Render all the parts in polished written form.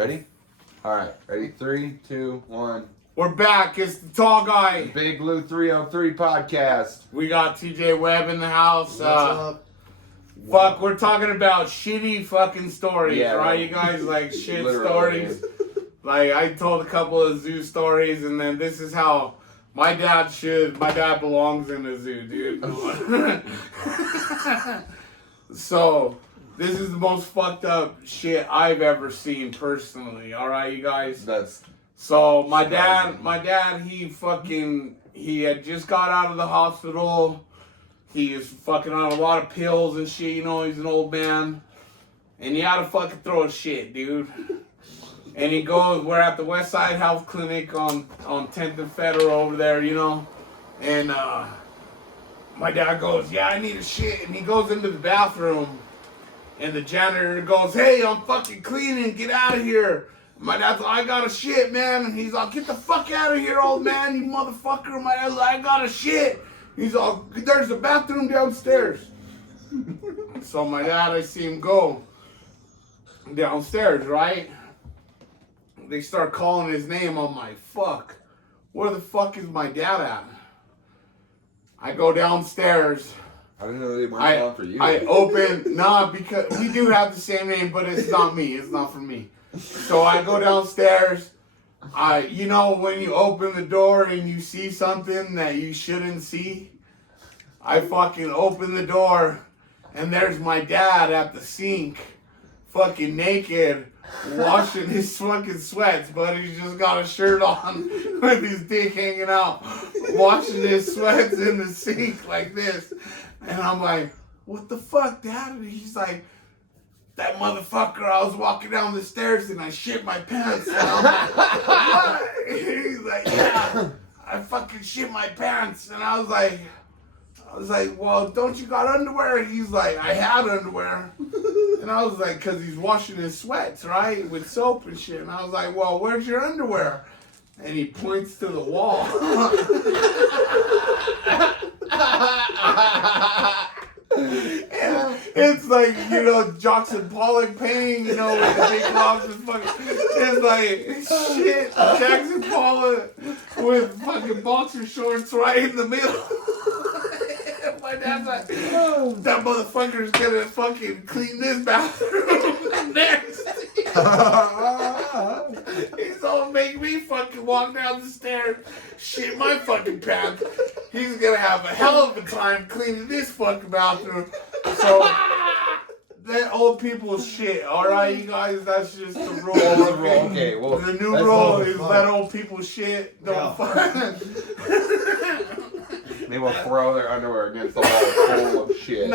Ready? All right. Ready? 3, 2, 1. We're back. It's the tall guy. Big Blue 303 podcast. We got TJ Webb in the house. What's up? Fuck, we're talking about shitty fucking stories, Yeah, right? You guys like shit literally, stories. Like, I told a couple of zoo stories, and then this is how my dad belongs in a zoo, dude. So, this is the most fucked up shit I've ever seen personally, alright, you guys? That's So my dad, he had just got out of the hospital. He is fucking on a lot of pills and shit, you know, he's an old man. And he had to fucking throw a shit, dude. And he goes, we're at the Westside Health Clinic on 10th and Federal over there, you know. And my dad goes, yeah, I need a shit. And he goes into the bathroom. And the janitor goes, hey, I'm fucking cleaning, get out of here. My dad's like, I got a shit, man. And he's like, get the fuck out of here, old man, you motherfucker. My dad's like, I got a shit. He's all, there's a bathroom downstairs. So my dad, I see him go downstairs, right? They start calling his name. I'm like, fuck, where the fuck is my dad at? I go downstairs. I didn't know they weren't calling for you. I open, because we do have the same name, but it's not me. It's not for me. So I go downstairs. You know when you open the door and you see something that you shouldn't see? I fucking open the door and there's my dad at the sink, fucking naked, washing his fucking sweats, but he's just got a shirt on with his dick hanging out, washing his sweats in the sink like this. And I'm like, what the fuck, Dad? And he's like, that motherfucker, I was walking down the stairs and I shit my pants. And I'm like, what? He's like, yeah, I fucking shit my pants. And I was like, well, don't you got underwear? He's like, I had underwear. And I was like, because he's washing his sweats, right? With soap and shit. And I was like, well, where's your underwear? And he points to the wall. And it's like, you know, Jackson Pollock painting, you know, with the big gloves and fucking, it's like, shit, Jackson Pollock with fucking boxer shorts right in the middle. My dad's like, that motherfucker's gonna fucking clean this bathroom next. He's gonna make me fucking walk down the stairs, shit my fucking pants. He's gonna have a hell of a time cleaning this fucking bathroom. So, that old people shit, alright, you guys? That's just the rule. Okay, well, the new rule is let old people shit. Don't They will throw their underwear against the wall full of shit.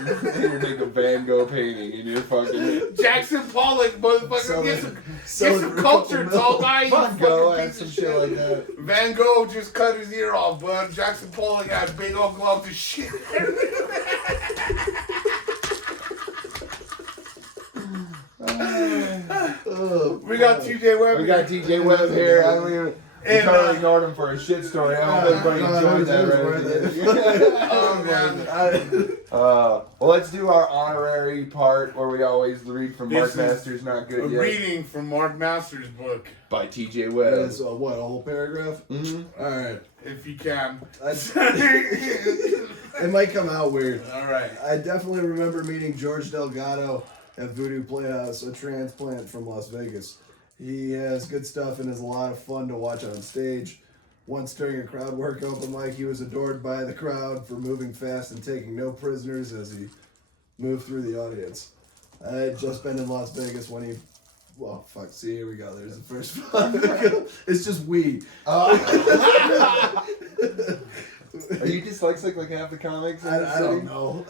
You make a Van Gogh painting in your fucking Jackson Pollock, motherfucker. Get some culture, tall guy. Van Gogh and some shit like that. Van Gogh just cut his ear off, but Jackson Pollock had big old gloves and shit. We got TJ Webb. We got TJ Webb here. I don't even. We totally ignored him for a shit story. I hope everybody enjoyed that. Oh man. Well, let's do our honorary part where we always read from Mark Masters' Not Good Yet. Reading from Mark Masters' book. By TJ Webb. So what, a whole paragraph? Mm-hmm. Alright. If you can. It might come out weird. Alright. I definitely remember meeting George Delgado at Voodoo Playhouse, a transplant from Las Vegas. He has good stuff and is a lot of fun to watch on stage. Once during a crowd work open mic, he was adored by the crowd for moving fast and taking no prisoners as he moved through the audience. I had just been in Las Vegas when he... Well, fuck, see, here we go. There's the first one. It's just weed. Are you dyslexic like half the comics in the I city? don't know.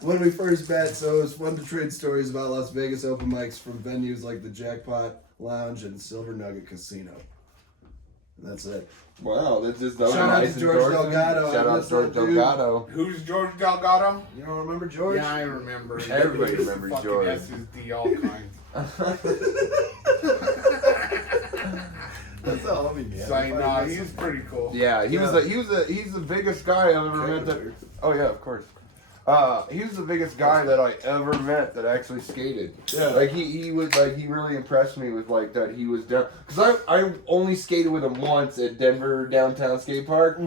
When we first met, so it was fun to trade stories about Las Vegas open mics from venues like the Jackpot Lounge and Silver Nugget Casino. And that's it. Wow, that's just Shout out to George Delgado. Shout out to George Delgado. Who's George Delgado? You don't remember George? Yeah, I remember. Everybody remembers Fucking George. SSD, all kinds. That's all I mean. So, nah, he's pretty cool. Yeah, he's the biggest guy I've ever met. Oh yeah, of course. He was the biggest guy that I ever met that actually skated. Yeah. Like he was like he really impressed me with like that he was down because I only skated with him once at Denver downtown skate park.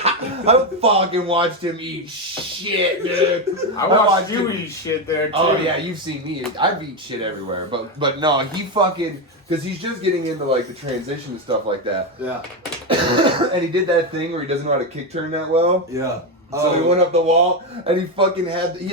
I fucking watched him eat shit, dude. I watched you eat shit there too. Oh yeah, you've seen me. I've eaten shit everywhere, but no, he fucking because he's just getting into like the transition and stuff like that. Yeah. And he did that thing where he doesn't know how to kick turn that well. Yeah. So he went up the wall and he fucking he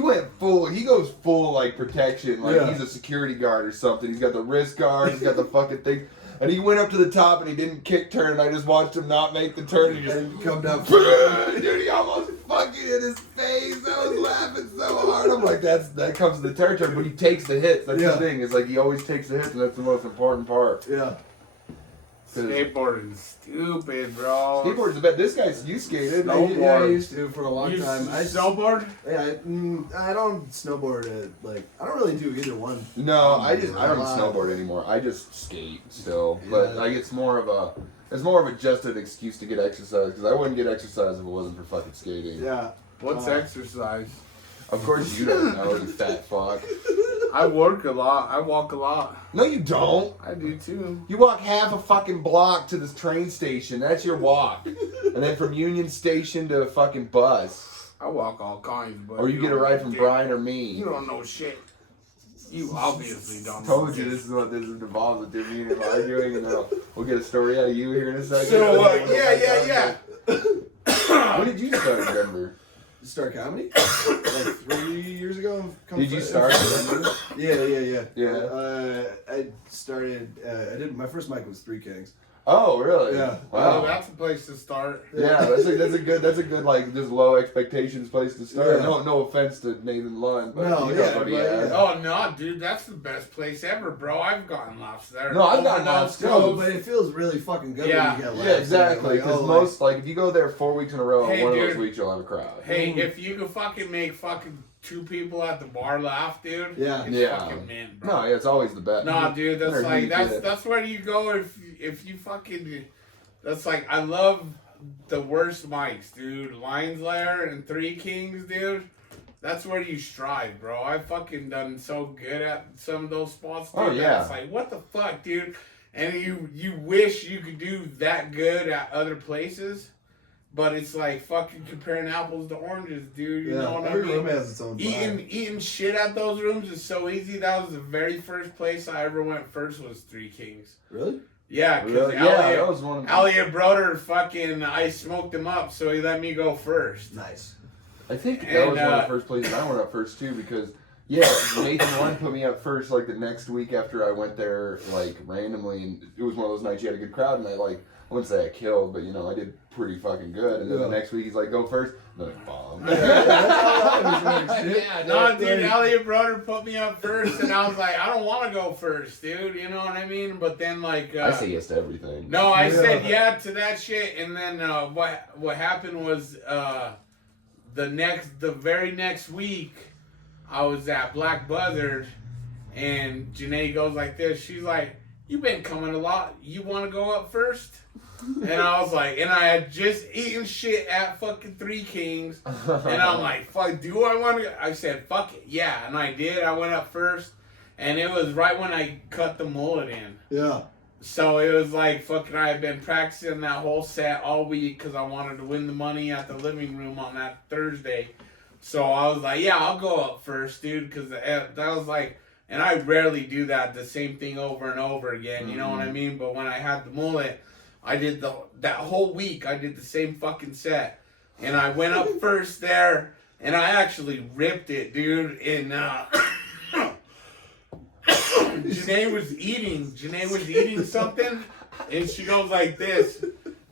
goes full like protection, like he's a security guard or something. He's got the wrist guard, he's got the fucking thing. And he went up to the top and he didn't kick turn and I just watched him not make the turn and he just come down. Dude, he almost fucking hit his face. I was laughing so hard. I'm like, that comes to the territory, but he takes the hits. That's the thing. It's like he always takes the hits and that's the most important part. Yeah. Skateboarding stupid, bro. Skateboard's the best. This guy's you skated. Yeah, I used to for a long You time. I snowboard? Yeah, I don't snowboard I don't really do either one. No, I don't snowboard anymore. I just skate still, but like it's more of a just an excuse to get exercise because I wouldn't get exercise if it wasn't for fucking skating. Yeah. What's exercise? Of course you don't know, you fat fuck. I work a lot. I walk a lot. No, you don't. I do too. You walk half a fucking block to this train station. That's your walk. And then from Union Station to a fucking bus. I walk all kinds, but Or you get a ride from Brian or me. You don't know shit. You obviously don't. Told you this is what this involves with me and him arguing, and then we'll get a story out of you here in a second. So yeah. When did you start in Denver? Start comedy? Like 3 years ago. Did you start in Denver? Yeah. I started. I did. My first mic was Three Kings. Oh, really? Yeah. Well, Wow. that's a place to start. Yeah, that's a good like just low expectations place to start. Yeah. No offense to Nathan Lund, but No, you know yeah, what he but has. yeah. Oh no, dude, that's the best place ever, bro. I've gotten laughs there. No, I've gotten laughs, Overdose too. Cove. But it feels really fucking good Yeah. when you get laughs. Yeah, exactly. Like, Because most like if you go there 4 weeks in a row, Hey, one of dude. those weeks you'll have a crowd. Hey, if you can fucking make fucking 2 people at the bar laugh, dude. Yeah. It's Yeah. fucking mint, bro. No, yeah, it's always the best. Nah, dude, that's Or like you get it. that's where you go if you fucking. That's like I love the worst mics, dude. Lions Lair and Three Kings, dude. That's where you strive, bro. I've fucking done so good at some of those spots, dude. Oh, yeah. that It's like what the fuck, dude. And you wish you could do that good at other places, but it's like fucking comparing apples to oranges, dude. You know what I every mean? room has its own vibe. Eating shit at those rooms is so easy. That was the very first place I ever went first was Three Kings. Really? Yeah, because Really? Yeah, that was one of Elliot Broder fucking, I smoked him up, so he let me go first. Nice. I think that And, was one of the first places I went up first too because Nathan Lund put me up first like the next week after I went there like randomly and it was one of those nights you had a good crowd and I wouldn't say I killed, but I did pretty fucking good. And then the next week he's like, go first. And then I bombed. No, dude, Elliot Broder put me up first, and I was like, I don't want to go first, dude. You know what I mean? But then, like, I say yes to everything. no, I said yeah to that shit, and then what happened was the very next week, I was at Black Buzzard, and Janae goes like this. She's like, "You've been coming a lot. You want to go up first?" And I was like, and I had just eaten shit at fucking Three Kings. And I'm like, fuck, do I want to? I said, fuck it. Yeah. And I did. I went up first. And it was right when I cut the mullet in. Yeah. So it was like, fucking, I had been practicing that whole set all week because I wanted to win the money at the living room on that Thursday. So I was like, yeah, I'll go up first, dude. Because that was like, and I rarely do that, the same thing over and over again. You know what I mean? But when I had the mullet, I did that whole week. I did the same fucking set, and I went up first there, and I actually ripped it, dude. And Janae was eating something, and she goes like this.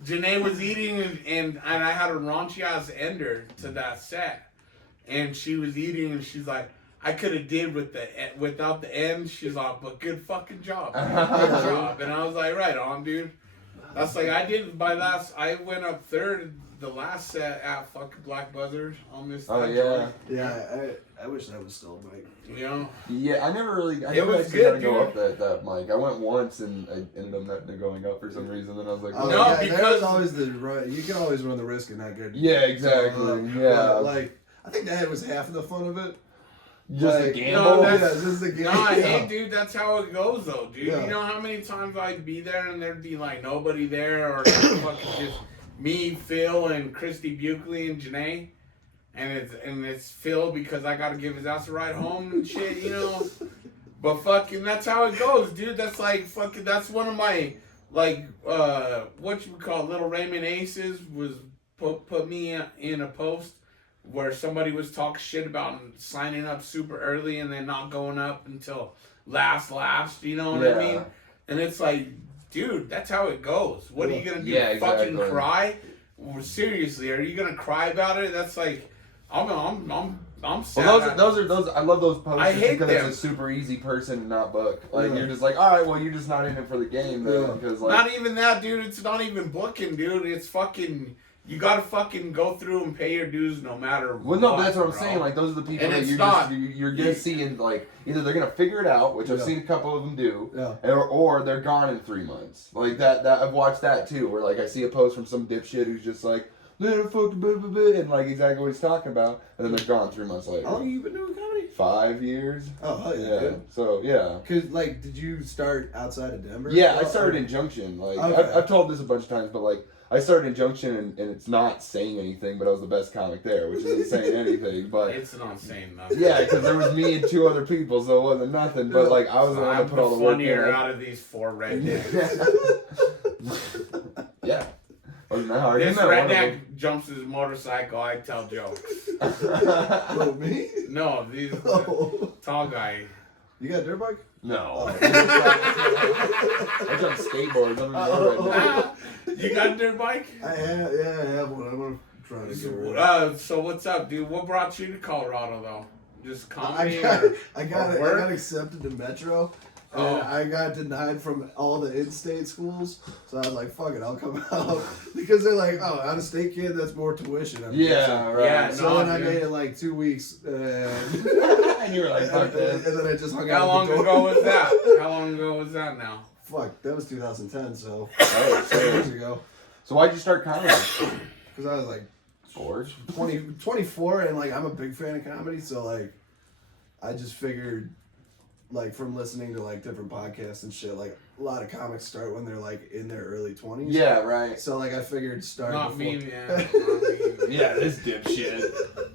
Janae was eating, and I had a raunchy ass ender to that set, and she was eating, and she's like, I could have did without the end. She's like, but good fucking job, good job. And I was like, right on, dude. That's like I went up third the last set at fucking Black Buzzard on this. Oh that yeah. joint, Yeah, I wish that was still a mic. you know. Yeah, I never It never was actually got to good, go dude. up that mic. I went once and I ended up not going up for some reason. Then I was like, Oh, No, yeah, because- there's always you can always run the risk of not getting. yeah, exactly. Yeah, But, like I think that was half of the fun of it. just like, a gamble. No, Yeah, that's- just the game. Nah, yeah. hey, dude, that's how it goes, though, dude. Yeah. You know how many times I'd be there and there'd be like nobody there, or like, fucking just me, Phil, and Christy Buckley and Janae, and it's Phil because I gotta give his ass a ride home and shit, you know. But fucking, that's how it goes, dude. That's like fucking. That's one of my like what you would call it, Little Raymond Aces was put me in a post where somebody was talking shit about signing up super early and then not going up until last, you know what I mean? And it's like, dude, that's how it goes. What are you gonna do? Yeah, Fucking exactly. cry? Well, seriously, are you gonna cry about it? That's like, I'm sad. Well, those I love those posts I just hate because them. it's a super easy person to not book. Like Yeah. you're just like, all right, well, you're just not in it for the game then, Yeah. because like. Not even that, dude. It's not even booking, dude. It's fucking. You gotta fucking go through and pay your dues no matter. Well, no, what, but that's what I'm bro. saying. Like, those are the people And that it's you're not- you're gonna see in like either they're gonna figure it out, which I've Yeah. seen a couple of them do, Yeah. or they're gone in 3 months. Like that I've watched that too, where like I see a post from some dipshit who's just like, and like exactly what he's talking about, and then they're gone 3 months later. How long have you been doing comedy? 5 years. Oh, hell yeah. Yeah. Good. So yeah. Cause like, did you start outside of Denver? Yeah, I started in Junction. Like Okay. I've told this a bunch of times, but like I started in Junction and it's not saying anything, but I was the best comic there, which isn't saying anything. But It's not saying nothing. yeah, because there was me and 2 other people, so it wasn't nothing. But like I was the one I'm that put all the work in. funnier out of these 4 rednecks. Yeah, wasn't that hard? This You met one of redneck jumps his motorcycle. I tell jokes. them. Oh, me? No, these Oh. tall guy. You got a dirt bike? No, Oh. I jumped skateboards. I'm Ah, you got a dirt bike? I have one. I'm gonna try to get rid of it. So what's up, dude? What brought you to Colorado, though? Just comedy? I got work? accepted to Metro, and Oh. I got denied from all the in-state schools. So I was like, "Fuck it, I'll come out," because they're like, "Oh, out-of-state kid, that's more tuition." I'm guessing. Yeah, right. Yeah, So no, then I dude. made it like 2 weeks, And you were like, fuck and this. then I just hung out. How at long the door. ago was that? How long ago was that now? Fuck, that was 2010, so Oh, 6 years so, ago. so why'd you start comedy? Because I was like Bored. 24, and like I'm a big fan of comedy, so like I just figured, like from listening to like different podcasts and shit, like a lot of comics start when they're like in their early 20s. Yeah, right. So like I figured start. Not before. me, man. Not me. Yeah, this dipshit.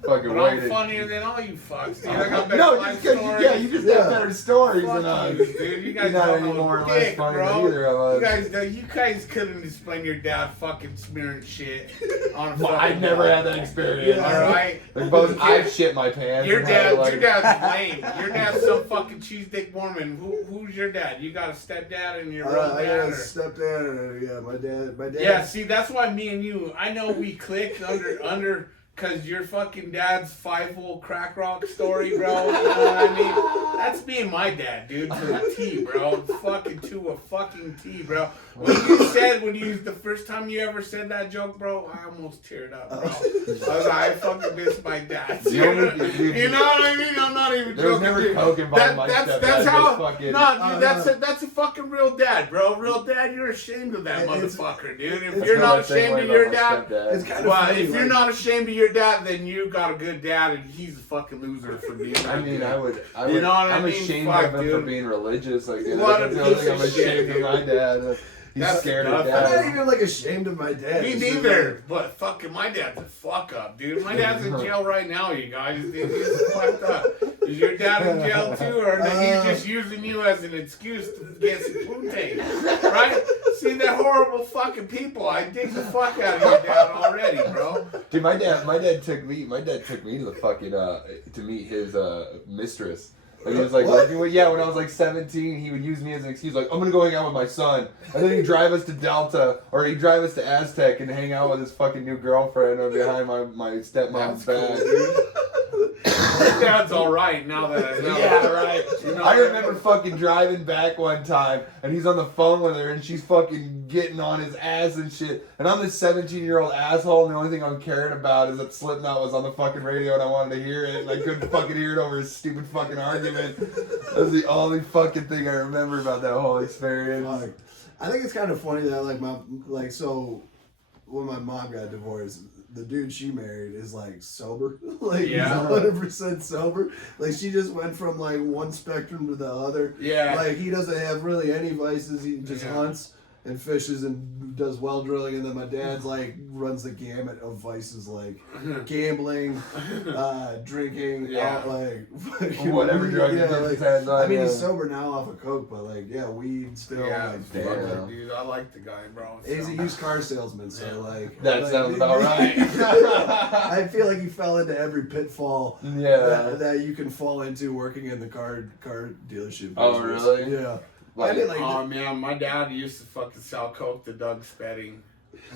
Fucking But I'm waited. funnier than all you fucks, dude. I got better No, life just 'cause stories. yeah, you just Yeah. have better stories than Fuck us. you, dude. You guys You're not don't any know more or dick, less funny bro. than either of us. You guys couldn't explain your dad fucking smearing shit on a Well, fucking I've never had that experience. Yeah. All right. Like both, I've shit my pants. Your and had to, dad's lame. Your dad's some fucking cheese dick Mormon. Who's your dad? You got a stepdad and your real I got dad? a Or? stepdad, and yeah, my dad. Yeah, see, that's why me and you, I know we clicked under, cause your fucking dad's 5-hole crack rock story, bro. You know what I mean? That's me and my dad, dude, to a T, bro. Fucking to a fucking T, bro. The first time you ever said that joke, bro, I almost teared up, bro. I was like, I fucking miss my dad. The only- You know what I mean? I'm not even There was joking. never dude. coke involved in my That's stepdad. how. Just fucking, No, dude, that's a fucking real dad, bro. Real dad, you're ashamed of that It's- motherfucker, dude. If it's you're I feel not the same ashamed way of about your my dad, stepdad. It's kind of well, funny, if you're like- not ashamed of your dad, then you got a good dad, and he's a fucking loser for being. I mean, I would. You know what I I'm mean? ashamed Fuck, of him dude. for being religious. Like, What that's a the only piece thing I'm of shit, ashamed of dude. my dad. He's That's scared enough. of I'm not dad. even like ashamed of my dad. Me It's just, neither, but fucking my dad's a fuck up, dude. My dad's in jail right now, you guys. Dude, he's fucked up. Is your dad in jail too, or he's just using you as an excuse to get some poontang? Right? See, they're horrible fucking people. I dig the fuck out of your dad already, bro. Dude, my dad took me to the fucking to meet his mistress. Like he was like, What? when I was like 17, he would use me as an excuse, like I'm gonna go hang out with my son, and then he'd drive us to Delta or he'd drive us to Aztec and hang out with his fucking new girlfriend or behind my stepmom's That's cool, back. dude. My dad's all right now that I know. Yeah, right. You know, I remember fucking driving back one time, and he's on the phone with her, and she's fucking getting on his ass and shit. And I'm this 17-year-old asshole, and the only thing I'm caring about is that Slipknot was on the fucking radio, and I wanted to hear it, and I couldn't fucking hear it over his stupid fucking argument. That was the only fucking thing I remember about that whole experience. Fuck. I think it's kind of funny that so when my mom got divorced, the dude she married is like sober, like Yeah. he's 100% sober. Like she just went from like one spectrum to the other. Yeah. Like he doesn't have really any vices. He just Yeah. hunts and fishes and does well drilling. And then my dad's like runs the gamut of vices, like gambling, drinking, Yeah. Whatever drug yeah, he like, gets his hands on. I mean, yeah. he's sober now off of coke, but like, yeah, weed still. Yeah, Like, damn. fuck it, dude. I like the guy, bro. he's a So- used car salesman, so like That like, sounds about right. I feel like he fell into every pitfall Yeah. that you can fall into working in the car dealership. Oh, business. really? Yeah. Like, I mean, like, Oh man, my dad used to fucking sell coke to Doug Spedding.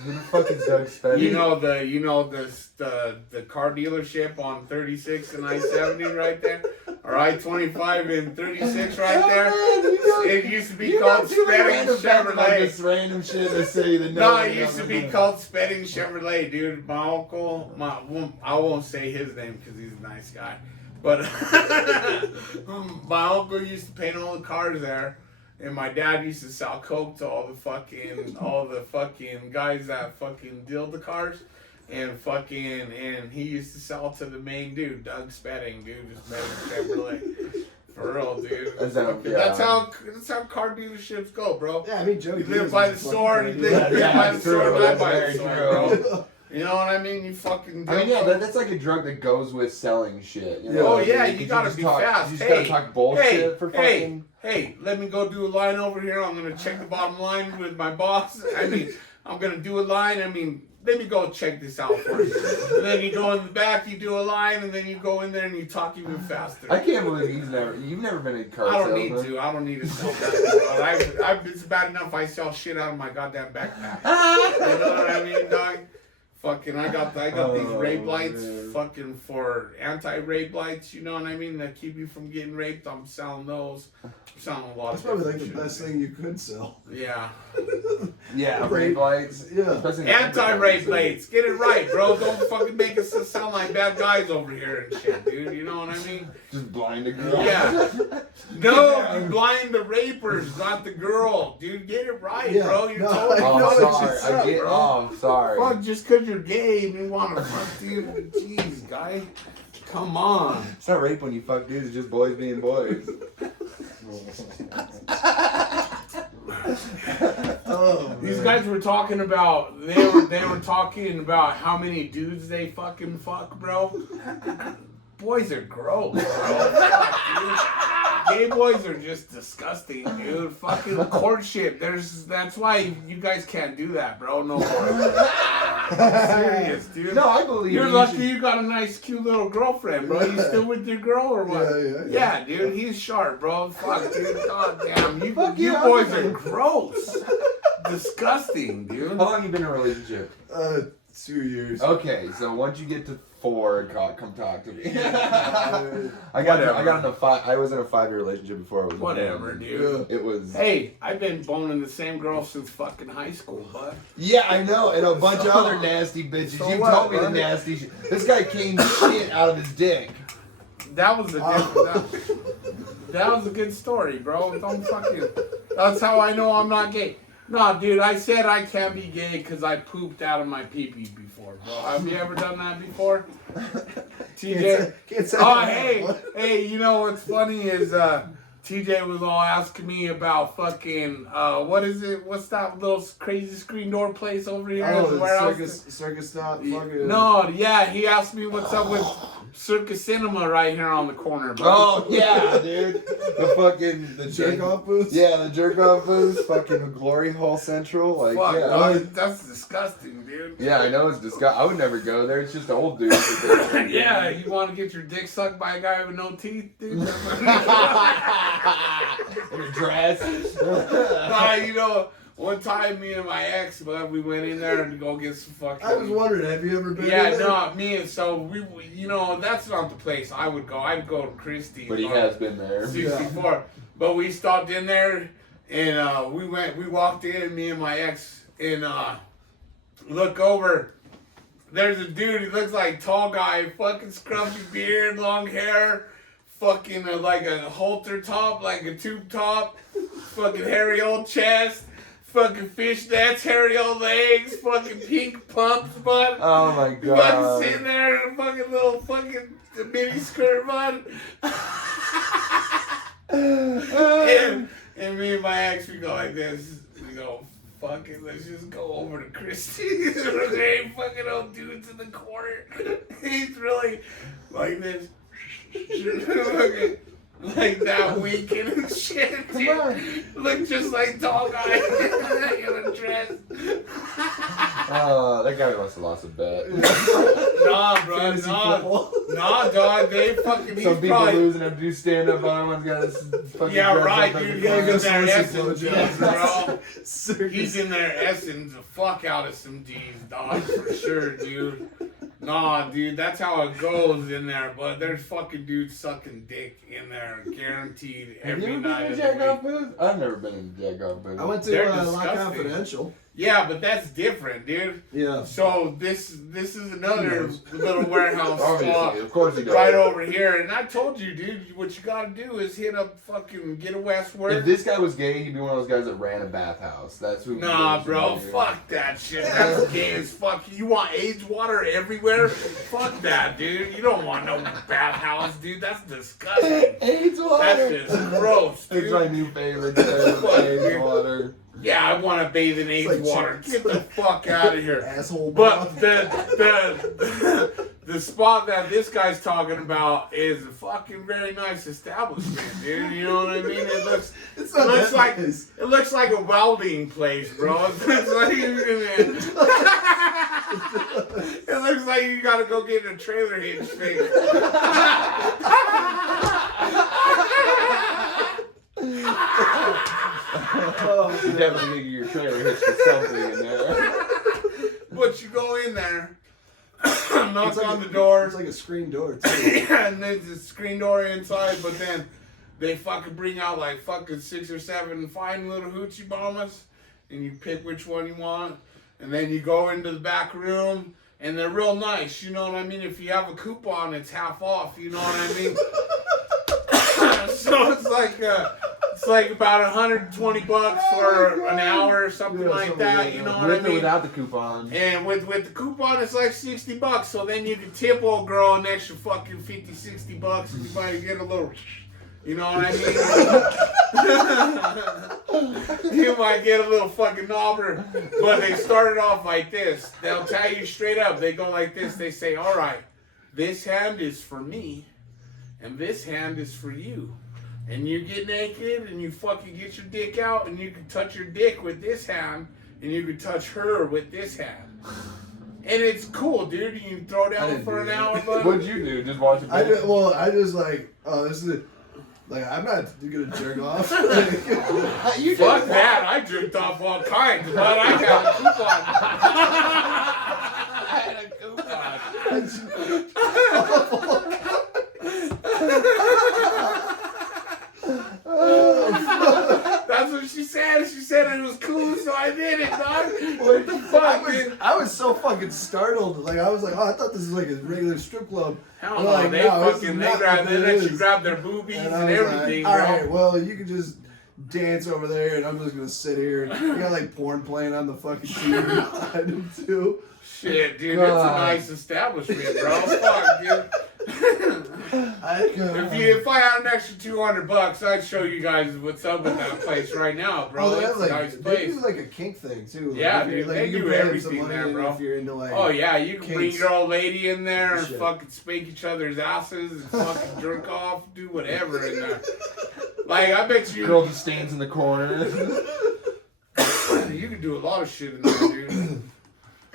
who the fuck is Doug Spedding? You know the car dealership on 36 and I-70 right there, or I-25 and 36 right there. It used to be called Spedding Chevrolet. This random shit in the city that No, nobody it used to knows be about. called Spedding Chevrolet, dude. My uncle, I won't say his name because he's a nice guy, but my uncle used to paint all the cars there, and my dad used to sell coke to all the fucking guys that fucking deal the cars, and he used to sell to the main dude, Doug Spedding, dude, just Spedding Chevrolet. For real, dude. That's how- Fucking- yeah. that's how car dealerships go, bro. yeah, I mean, Joe. You Diaz live by the was a sword, fucking you car live Yeah, by the it's true. sword, I That's buy the very sword, true. bro. You know what I mean? You fucking. I mean, yeah, that's like a drug that goes with selling shit. You Yeah. know? Oh yeah, Like, you gotta just be talk, fast. You just Hey, gotta talk bullshit hey, for hey, fucking. hey, let me go do a line over here. I'm gonna check the bottom line with my boss. I mean, I'm gonna do a line. I mean, let me go check this out for you. And then you go in the back, you do a line, and then you go in there and you talk even faster. I can't believe you've never been a car I don't need salesman. to. I don't need to sell that. It's bad enough I sell shit out of my goddamn backpack. You know what I mean, dog? Fucking, I got these Oh, rape lights, man. fucking for anti-rape lights. You know what I mean? That keep you from getting raped. I'm selling those. I'm selling a lot That's of probably like different the best shit. thing you could sell. Yeah, Yeah, rape lights. Yeah. Especially the anti-rape lights. Get it right, bro. Don't fucking make us sound like bad guys over here and shit, dude. You know what I mean? Just blind a girl. Yeah. No, you blind the rapers, not the girl, dude. Get it right, Yeah. bro. You're No, totally I know Oh, it's fucking sorry. just I get. bro. Oh, I'm sorry. Fuck, just because you're gay, you want to fuck, dude. Jeez, guy. Come on. It's not rape when you fuck dudes. It's just boys being boys. Oh, man. These guys were talking about, they were talking about how many dudes they fucking fuck, bro. Boys are gross, bro. Fuck, dude. Gay boys are just disgusting, dude. Fucking courtship. That's why you guys can't do that, bro. No more. I'm serious, dude. No, I believe You're you lucky should- you got a nice, cute little girlfriend, bro. You still with your girl or what? Yeah. Dude, he's sharp, bro. Fuck, dude. God damn. You Fuck you yeah, boys I'm are gross. Disgusting, dude. How long you been in a relationship? 2 years. Okay, so once you get to 4, come talk to me. Uh, I got in a 5. I was in a 5-year relationship before I was. Whatever, dude. It was. Hey, I've been boning the same girl since fucking high school, bud. Yeah, I know, and a bunch of other nasty bitches. So You what, told me the bud? nasty shit. This guy came shit out of his dick. That was a that was a good story, bro. Don't fucking. That's how I know I'm not gay. Nah, dude, I said I can't be gay because I pooped out of my pee-pee before, bro. Have you ever done that before? TJ? Can't say Oh, that. hey, you know what's funny is TJ was all asking me about fucking, what is it? What's that little crazy screen door place over here? Oh, in the the warehouse? circus stop. Fucking. No, yeah, he asked me what's up with Circus Cinema right here on the corner, bro. Oh yeah, dude. The Jerk off booth. Yeah, the jerk off booth. Fucking Glory Hall Central. Like Fuck, yeah. dog, that's disgusting, dude. Yeah, I know it's disgusting. I would never go there. It's just old dudes. Yeah, you want to get your dick sucked by a guy with no teeth, dude? In a dress. Nah, you know, One time, me and my ex, but we went in there and go get some fucking. I was wondering, have you ever been? Yeah, in there? no, me and so we, you know, that's not the place I would go. I'd go to Christie's. But he has been there. 64. But we stopped in there and we walked in, me and my ex, and look over. There's a dude, he looks like a tall guy, fucking scruffy beard, long hair, fucking like a halter top, like a tube top, fucking hairy old chest, fucking fishnets, hairy old legs, fucking pink pumps, bud. Oh my Fucking god. sitting there in a fucking little fucking mini skirt, bud. and me and my ex, we go like this. We go, fuck it, let's just go over to Christie's. There ain't fucking old dudes in the corner. He's really like this. Like that weekend and shit. Come on. Look just like tall guy in a dress. That guy must have lost a bet. Nah, bro, Fantasy nah. football. Nah, dog, they fucking, he's Some people probably, lose and have to do stand up. Other one's got his fucking. yeah, dress right, up dude. like He's a- gotta go in there source essing of D's, bro. Circus. He's in there essing the fuck out of some D's, dog, for sure, dude. Nah, dude, that's how it goes in there. But there's fucking dudes sucking dick in there, guaranteed, Have you every ever night been of to the Jack week. Off booth? I've never been in Jack Off booth. I went to They're La disgusting. Confidential. Yeah, but that's different, dude. Yeah. So this is another little warehouse spot. Obviously, of course he does. Right over here, and I told you, dude, what you gotta do is hit up fucking Get a If Westward. this guy was gay, he'd be one of those guys that ran a bathhouse. That's who. Nah, lives bro, in here. fuck that shit. That's gay as fuck. You want AIDS water everywhere? Fuck that, dude. You don't want no bathhouse, dude. That's disgusting. AIDS water. That's just gross, It's my dude. new favorite. AIDS water. Yeah, I want to bathe in AIDS like water. chicken. Get the fuck out of here. Asshole. But mouth. the spot that this guy's talking about is a fucking very nice establishment, dude. You know what I mean? It looks It's not looks that like nice. it looks like a welding place, bro. It looks like you gotta go get a trailer hitch fixed. You definitely need your trailer hitched to something in there. But you go in there, knock It's like on a- the door. It's like a screen door too. Yeah, and there's a screen door inside, but then they fucking bring out like fucking 6 or 7 fine little hoochie bombas, and you pick which one you want, and then you go into the back room, and they're real nice, you know what I mean? If you have a coupon, it's half off, you know what I mean? So it's like about $120 for an hour or something Yeah, like something that, like you that. know what With I or mean? without the coupon. And with the coupon, it's like $60. So then you can tip old girl an extra fucking $50, $60, and you might get a little, you know what I mean? You might get a little fucking knobber. But they started off like this. They'll tell you straight up. They go like this. They say, all right, this hand is for me, and this hand is for you. And you get naked and you fucking get your dick out and you can touch your dick with this hand and you can touch her with this hand. And it's cool, dude. You can throw I down didn't for do an that. hour, bud. What'd you do? Just watch it? I just like, oh, this is like, I'm not gonna jerk off. You Fuck did. that. I dripped off all kinds, but I got a coupon. I had a coupon. That's what she said. She said it was cool, so I did it, dog. What the fuck, dude? I was so fucking startled. Like I was like, oh, I thought this was like a regular strip club. Hell They're no, like, they no, this fucking, is they not grab, what they it let you is. grab their boobies and, I was everything, like, bro. all right, well, you can just dance over there, and I'm just gonna sit here. You got like porn playing on the fucking TV behind him too. Shit, dude, that's a God. nice establishment, bro. Fuck, dude. If I had an extra $200, I'd show you guys what's up with that place right now, bro. Oh, they It's have a like nice they place. do like a kink thing too. Like, Yeah, if dude, you're- they you can do pay them everything some money there, in bro. If you're into like, Oh yeah, you can bring kinks. your old lady in there and Shit. fucking spank each other's asses and fucking jerk off, do whatever in there. Like I bet you, Girl just stands in the corner. you can do a lot of shit in there, dude.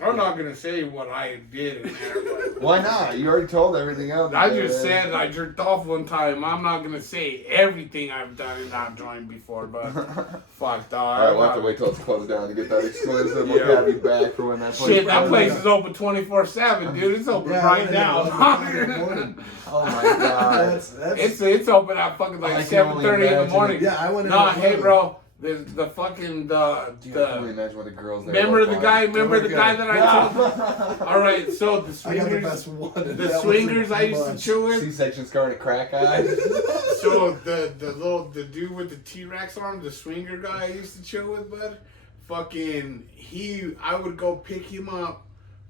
I'm not gonna say what I did in there, but Why not? You already told everything else. I just said I jerked off one time. I'm not gonna say everything I've done in that joint before, but fuck, dog. All right, we'll have to wait till it's closed down to get that exclusive. We'll Yeah. have you back for when that place. Shit, that closes place down. is open 24/7, dude. It's open Yeah, right I now. Oh my god. It's open at fucking like I can only 7:30 in the imagine morning. it. Yeah, I went in. Nah, at hey, 11. bro. The fucking Dude, I can only the. imagine what the girls there Remember look the like. guy? Remember the Okay. guy that I told? All right, so the I got the swingers, best one. and the that was swingers I used to much. chill with. C-section scar and a crack eye. So the dude with the T-Rex arm, the swinger guy I used to chill with, bud. Fucking I would go pick him up,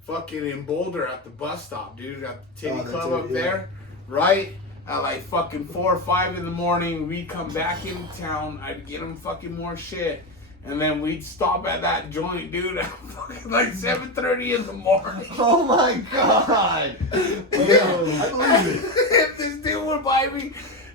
fucking in Boulder at the bus stop, dude, at the Titty Oh, that's Club it, up yeah. there, right? At like fucking 4 or 5 in the morning, we'd come back into town. I'd get him fucking more shit. And then we'd stop at that joint, dude, at fucking like 7:30 in the morning. Oh my god. Yeah, I believe it. If this dude would buy me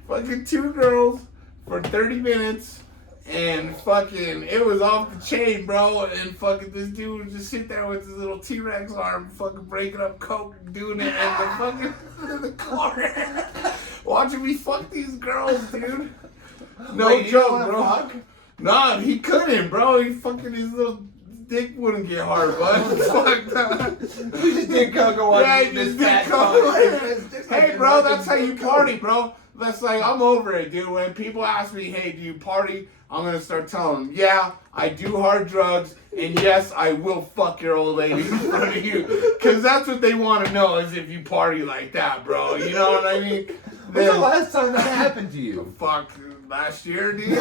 fucking 2 girls for 30 minutes and fucking it was off the chain, bro, and fucking this dude would just sit there with his little T-Rex arm fucking breaking up coke, doing it in the fucking in the corner, watching me fuck these girls, dude. No Wait, you joke, don't wanna bro. fuck? Nah, he couldn't, bro. He fucking his little dick wouldn't get hard, bud. Fuck that. You just did coke and watch Yeah, he this just fat did coke. coke. Hey, bro, that's how you party, bro. That's like, I'm over it, dude. When people ask me, hey, do you party? I'm going to start telling them, yeah, I do hard drugs, and yes, I will fuck your old lady in front of you. Because that's what they want to know is if you party like that, bro. You know what I mean? When's the last time that happened to you? Fuck, last year, dude.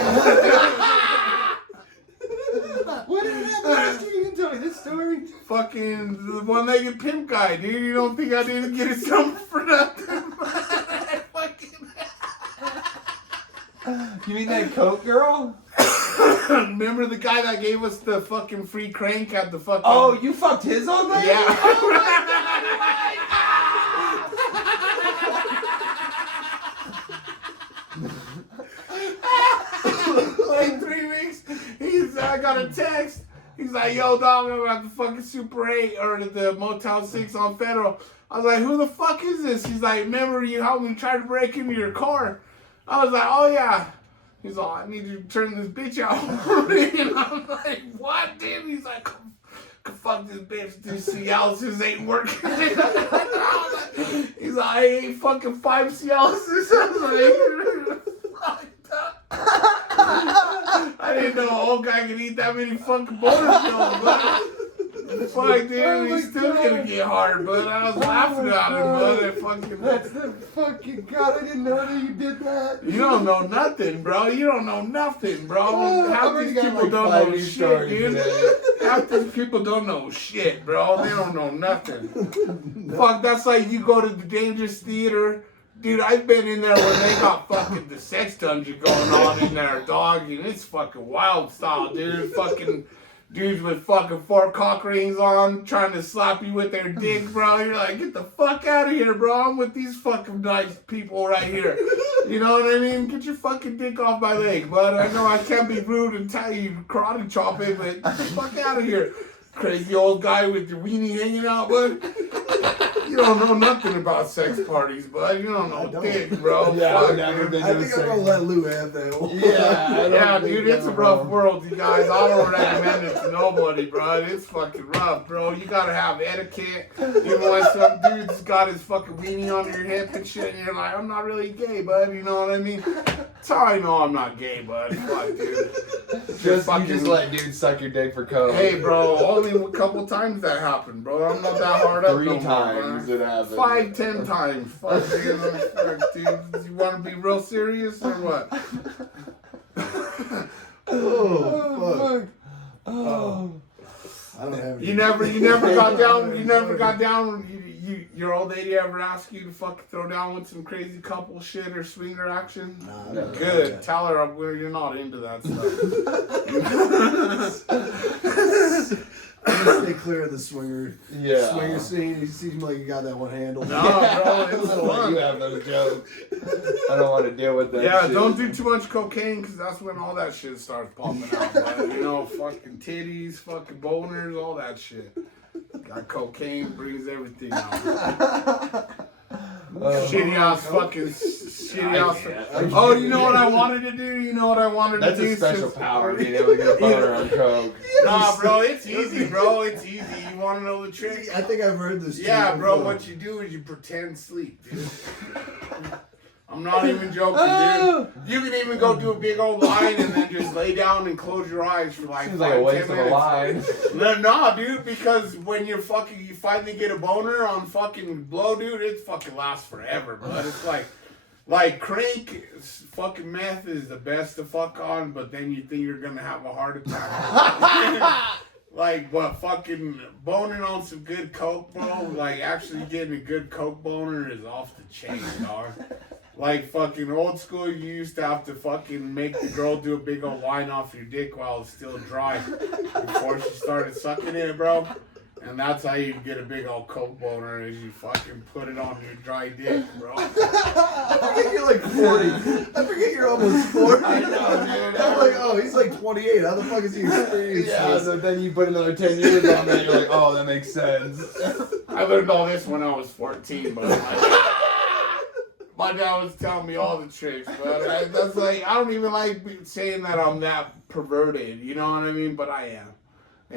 What did happen last year? You can tell me this story. Fucking the one-legged pimp guy, dude. You don't think I didn't get his number for nothing? Fucking. You mean that coke girl? Remember the guy that gave us the fucking free crank at the fucking... Oh, you fucked his old lady? Like 3 weeks, I got a text. He's like, yo, dog, I'm at the fucking Super 8 or the Motel 6 on Federal. I was like, who the fuck is this? He's like, remember you helped me try to break into your car? I was like, oh yeah. He's like, I need you to turn this bitch out. And I'm like, what, dude? He's like, fuck this bitch. These Cialis ain't working. He's like, I ate fucking 5 Cialis. I was like, fuck that. I didn't know an old guy could eat that many fucking bonus pills, but fuck, dude, he's still gonna get hard, but I was laughing at him, but I fucking. That's the fucking god. I didn't know that you did that. You don't know nothing, bro. You don't know nothing, bro. Half already these got people like don't 5 know news shit, stories dude. today. Half these people don't know shit, bro. They don't know nothing. Fuck, that's like you go to the Dangerous Theater. Dude, I've been in there when they got fucking the sex dungeon going on in there, dog, and it's fucking wild style, dude. Fucking dudes with fucking 4 cock rings on trying to slap you with their dick, bro. You're like, get the fuck out of here, bro. I'm with these fucking nice people right here. You know what I mean? Get your fucking dick off my leg, bud. I know I can't be rude and tell you karate chop it, but get the fuck out of here. Crazy old guy with your weenie hanging out, bud. You don't know nothing about sex parties, bud. You don't know dick, bro. Yeah, Fuck, I've never dude. been I think I'm gonna let Lou have that one. Yeah, dude, it's a rough world, you guys. I don't recommend it to nobody, bro. It's fucking rough, bro. You gotta have etiquette. Even when some dude's got his fucking weenie on your hip and shit, and you're like, I'm not really gay, bud. You know what I mean? That's how I know I'm not gay, bud. Fuck, dude. You just let dudes suck your dick for coke. Hey, bro, only a couple times that happened, bro. I'm not that hard up 3 no more, times bro. it happened. 5, 10 times. Fuck, dude. Fuck, dude. You want to be real serious or what? Oh, fuck. Oh. I don't have any. You never got down. You never got down. Your old lady ever asked you to fucking throw down with some crazy couple shit or swinger action? Nah, No. Good. Tell her you're not into that stuff. I'm gonna stay clear of the swinger Yeah. scene. You seem like you got that one handled. No, bro, I it's don't want fun. you have those jokes. I don't want to deal with that. Yeah, shit. don't do too much cocaine because that's when all that shit starts popping out. Bro. You know, fucking titties, fucking boners, all that shit. Got cocaine, brings everything out. Shitty ass fucking shitty ass. Oh, you know what I wanted to do? You know what I wanted That's to do? a special power, being able to get a boner on coke. Nah, bro, it's easy, bro. It's easy. You want to know the trick? I think I've heard this. Yeah, too bro. before. What you do is you pretend sleep, dude. I'm not even joking, dude. You can even go do a big old line and then just lay down and close your eyes for like Seems 5, like a 10 waste of a minutes. line. No, dude, because when you finally get a boner on fucking blow, dude, it fucking lasts forever, but it's like crank, fucking meth is the best to fuck on, but then you think you're gonna have a heart attack. Like, what, fucking boning on some good coke, bro? Like, actually getting a good coke boner is off the chain, dog. Like, fucking old school, you used to have to fucking make the girl do a big old line off your dick while it's still dry before she started sucking it, bro. And that's how you get a big old coke boner, is you fucking put it on your dry dick, bro. I forget you're like 40. I forget you're almost 40. I know, dude. I'm like, oh, he's like 28. How the fuck is he experienced Yeah, this? so then you put another 10 years on that, you're like, oh, that makes sense. I learned all this when I was 14, but my dad was telling me all the tricks, but that's like, I don't even like saying that I'm that perverted, you know what I mean? But I am.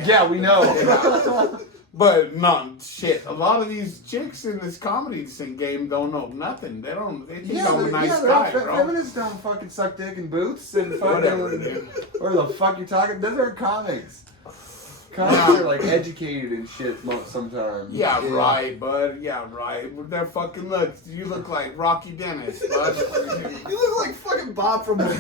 Yeah, we know. But no, shit. A lot of these chicks in this comedy scene game don't know nothing. They think I'm a nice guy, bro. Feminists don't fucking suck dick in boots and fucking Whatever, dude. Where the fuck you talking? Those are comics. Comics are like educated and shit sometimes. Yeah, right, bud. Yeah, right. With that fucking look, you look like Rocky Dennis, bud. You look like fucking Bob from Mobile.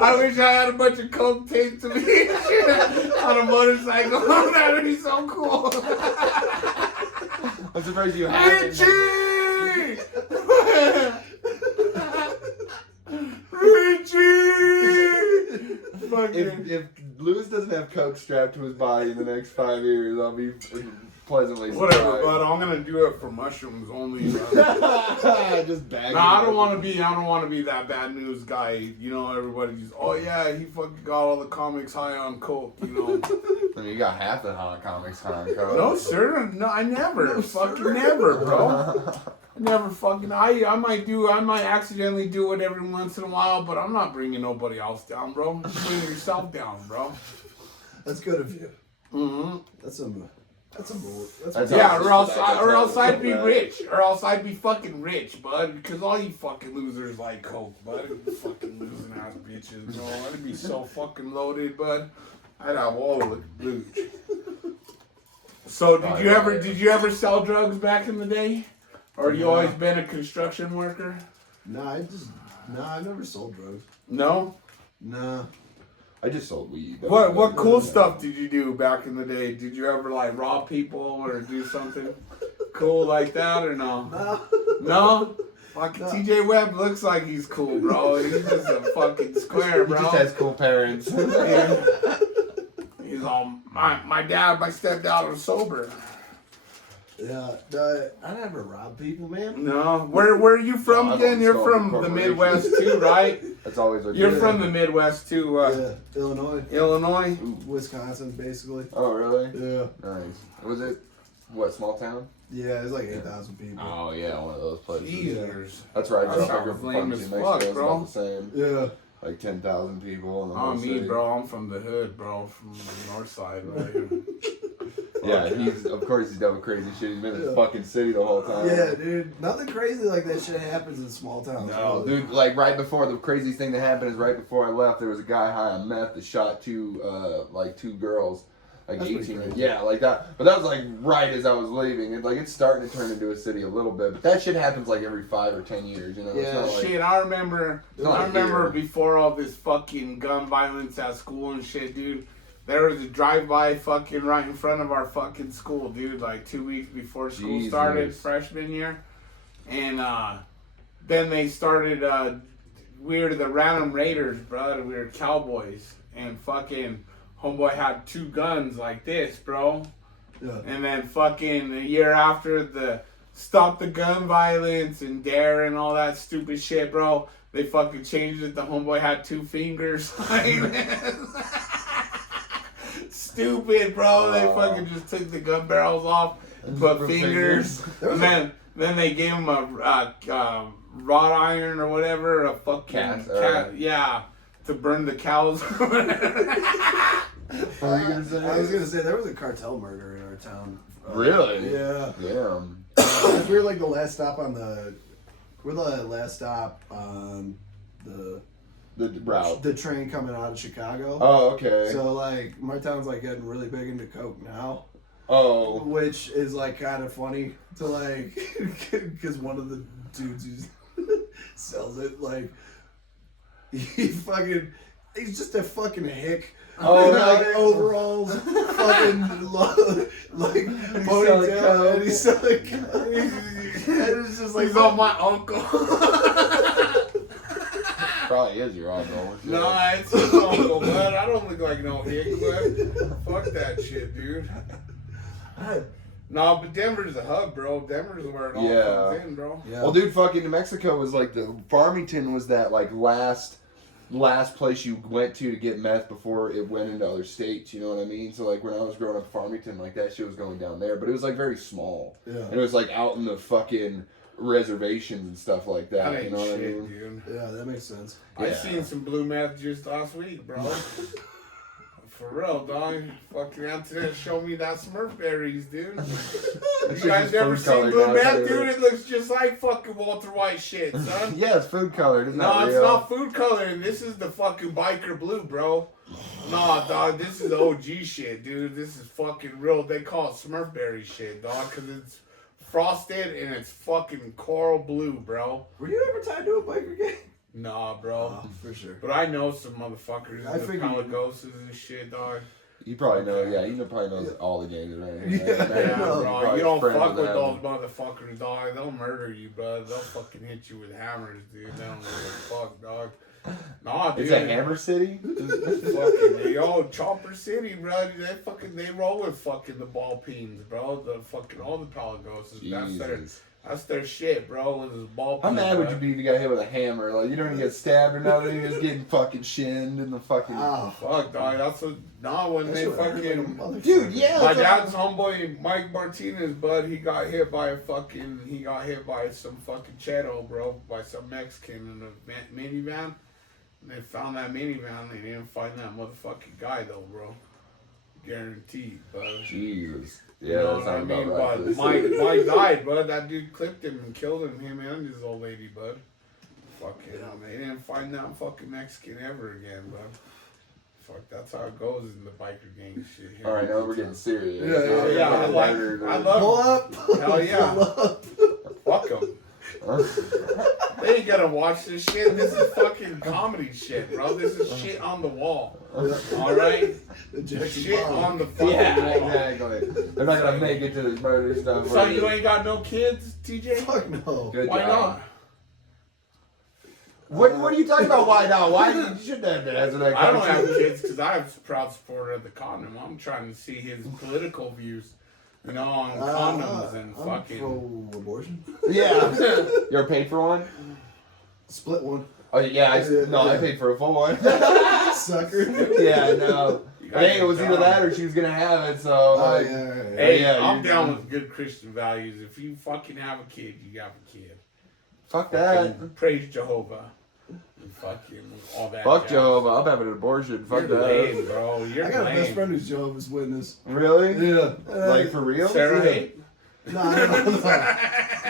I wish I had a bunch of coke taped to me on a motorcycle. That would be so cool. I'm surprised you have Richie! Richie! Fucking. If Lewis doesn't have coke strapped to his body in the next 5 years, I'll be pleasantly Whatever, surprised. but I'm gonna do it for mushrooms only. Just bag. No, I don't want to be that bad news guy. You know, everybody just, oh yeah, he fucking got all the comics high on coke. You know. I mean, you got half the hot comics on coke. No sir, no, I never, fucking never, bro. Never fucking. I might accidentally do it every once in a while, but I'm not bringing nobody else down, bro. You're bringing yourself down, bro. That's good of you. Mm-hmm. That's some. That's Yeah, awesome. or else I'd be rich. Or else I'd be fucking rich, bud. Because all you fucking losers like coke, bud. You fucking losing ass bitches, bro. I'd be so fucking loaded, bud. I'd have all the loot. So did you ever sell drugs back in the day? Or you always been a construction worker? Nah, I've never sold drugs. No? Nah. I just sold weed. What cool stuff did you do back in the day? Did you ever like rob people or do something cool like that or no? No? Fucking No. TJ Webb looks like he's cool, bro. He's just a fucking square, He bro. just has cool parents. Yeah. He's all, my stepdad was sober. Yeah, I never rob people, man. No. Where are you from No, I again? don't You're sell from the corporations. Midwest too, right? That's always what You're you from do. the Midwest too, Yeah, Illinois? Wisconsin, basically. Oh, really? Yeah. Nice. Was it, what, small town? Yeah, it's like 8,000 people. Oh, yeah, one of those places. Jesus. That's right. I That grew sounds up from lame Funky, as Mexico. fuck, It's bro. about the same. Yeah. Like 10,000 people in the Oh, whole me, city. bro. I'm from the hood, bro. From the north side. Right? Yeah, of course he's done crazy shit. He's been in the Yeah. fucking city the whole time. Yeah, dude. Nothing crazy like that shit happens in small towns. No, really. dude, like right before, the craziest thing that happened is right before I left, there was a guy high on meth that shot two girls, like That's pretty 18. crazy. Yeah, like that. But that was like right as I was leaving. It's starting to turn into a city a little bit, but that shit happens like every 5 or 10 years, you know? It's Yeah, not like, Shit, I remember not here. before all this fucking gun violence at school and shit, dude. There was a drive-by fucking right in front of our fucking school, dude, like 2 weeks before school Jesus. started, freshman year. And then they started, we were the Random Raiders, bro. We were Cowboys. And fucking homeboy had 2 guns like this, bro. Yeah. And then fucking a year after the Stop the Gun Violence and DARE and all that stupid shit, bro, they fucking changed it. The homeboy had 2 fingers. stupid, bro. They Oh. fucking just took the gun barrels off and put Put fingers. There was And then they gave him a wrought iron or whatever, a fucking Cat, yeah, to burn the cows. What were you gonna say? I was gonna say there was a cartel murder in our town. Really? Yeah. Damn. We were like the last stop on the. We're the last stop on the Route. the train coming out of Chicago. Oh, okay. So like my town's like getting really big into coke now, Oh. which is like kind of funny to like because one of the dudes who sells it like he's just a fucking hick. Oh, in, like really? overalls, fucking like selling ponytail, coke. and he's selling coke. And it's just like He's on my uncle. Probably is your uncle. Nah, it's his uncle, bud. I don't look like no hick, bud. Fuck that shit, dude. Nah, but Denver's the hub, bro. Denver's where it all Yeah. comes in, bro. Yeah. Well, dude, fucking New Mexico was like the Farmington was that like last place you went to get meth before it went into other states. You know what I mean? So like when I was growing up in Farmington, like that shit was going down there, but it was like very small, Yeah. and it was like out in the fucking reservations and stuff like that. That You ain't know what I shit, mean? dude. Yeah, that makes sense. I Yeah. seen some blue meth just last week, bro. For real, dog. Fucking Antoinette showed me that Smurf berries, dude. That You shit guys is never food seen colored blue now, meth, too. dude? It looks just like fucking Walter White shit, son. Yeah, it's food colored. Isn't No, that it's real? not food coloring. This is the fucking biker blue, bro. Nah, dog, this is OG shit, dude. This is fucking real. They call it Smurfberry shit, dog, because it's frosted and it's fucking coral blue, bro. Were you ever tied to a biker gang? Nah, bro. For sure. But I know some motherfuckers I in the figured- Palagoses and shit, dog. You probably know. Yeah, you probably knows all the gangs around here. Yeah, man. Yeah, know. bro. Probably You don't friends fuck with them. those motherfuckers, dog. They'll murder you, bro. They'll fucking hit you with hammers, dude. They don't give a fuck, dog. Nah, dude. It's a Hammer City. Fucking yo, Chopper City, bro. They roll with fucking the ball peens, bro. The fucking all the Palagoses. Jesus. That's their shit, bro. With his ball How peens, mad would bro. you be if you got hit with a hammer? Like you don't even get stabbed or nothing. You're just getting fucking shinned in the fucking. Ah, Fuck, dog. That's what. Nah, when that they shit hurt like a fucking. motherfucker. Dude, yeah. My it's like- dad's homeboy, Mike Martinez, bud, he got hit by some fucking Cheto, bro, by some Mexican in a minivan. And they found that minivan, they didn't find that motherfucking guy, though, bro. Guaranteed, bud. Jesus. You Yeah, know that what I sounds mean? about right. But Mike died, bud. That dude clipped him and killed him and his old lady, bud. Fucking hell, they didn't find that fucking Mexican ever again, bud. Fuck, that's how it goes in the biker gang shit here. All right, now we're getting serious. Yeah, Yeah, I love Pull up. Hell yeah. Pull up. Fuck them. They ain't gonna watch this shit. This is fucking comedy shit, bro. This is shit on the wall. Alright? The Jackie Shit Brown. on the fucking Yeah, wall. exactly. They're not gonna make it to this murder stuff. So you ain't got no kids, TJ? Fuck no. Good Why job. not? What are you talking about? Why not? Why you shouldn't have been answering that I don't question. have kids because I'm a proud supporter of the condom. I'm trying to see his political views, you know, on condoms and I'm fucking. pro-abortion. Yeah. You ever paid for one? Split one. Oh yeah, I paid for a full one. Sucker. Yeah, no. You gotta Hey, it get was either down. that or she was gonna have it. So Oh, like, yeah, right, right. Hey, Yeah, I'm you're down done. with good Christian values. If you fucking have a kid, you have a kid. fuck that. Fucking praise Jehovah. And fucking all that. Fuck jazz. Jehovah. I'm having an abortion. Fuck You're that. lame, bro. You're I got a best lame. friend who's Jehovah's Witness. Really? Yeah. Like for real? Sarah Yeah. hate?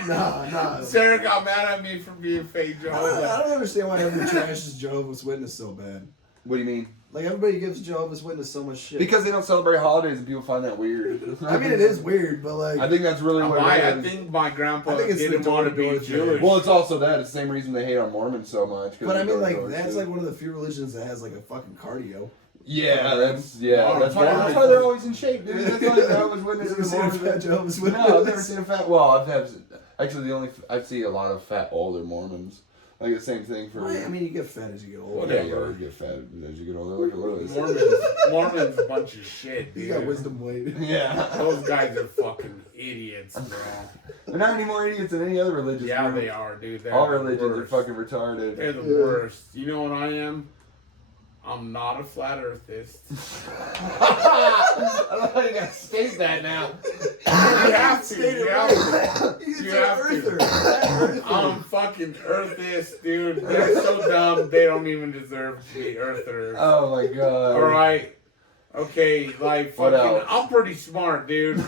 Nah. Sarah got mad at me for being fake I Jehovah. don't understand why everybody trashes Jehovah's Witness so bad. What do you mean? Like, everybody gives Jehovah's Witness so much shit. Because they don't celebrate holidays and people find that weird. I mean, it is weird, but like, I think that's really what I it is. think my grandpa I think it's didn't the want to be door-to-door thing. Jewish. Well, it's also that. It's the same reason they hate on Mormons so much. 'cause but I of mean, the like, door-to-door that's shit. like one of the few religions that has like a fucking cardio. Yeah, that's that's why Mormons. they're always in shape, dude. That's why Jehovah's You Witnesses ever and seen a Mormons. fat Jehovah's Witness? No, I've never seen a fat. Well, I see a lot of fat older Mormons. Like the same thing for. I mean, you get fat as you get older. Yeah, Whatever. you always get fat as you get older. Look at Lewis. Mormons a bunch of shit, dude. You got wisdom weight. Yeah. Those guys are fucking idiots, bro. They're not any more idiots than any other religious Yeah, group. they are, dude. They're All the religions are worst. fucking retarded. They're the Yeah. worst. You know what I am? I'm not a flat earthist. I don't know how you gotta state that now. You have to. You have to. He's You an have to. earther. Earther. I'm fucking earthist, dude. They're so dumb. They don't even deserve to be earthers. Oh my god. All right. Okay, like What fucking. else? I'm pretty smart, dude.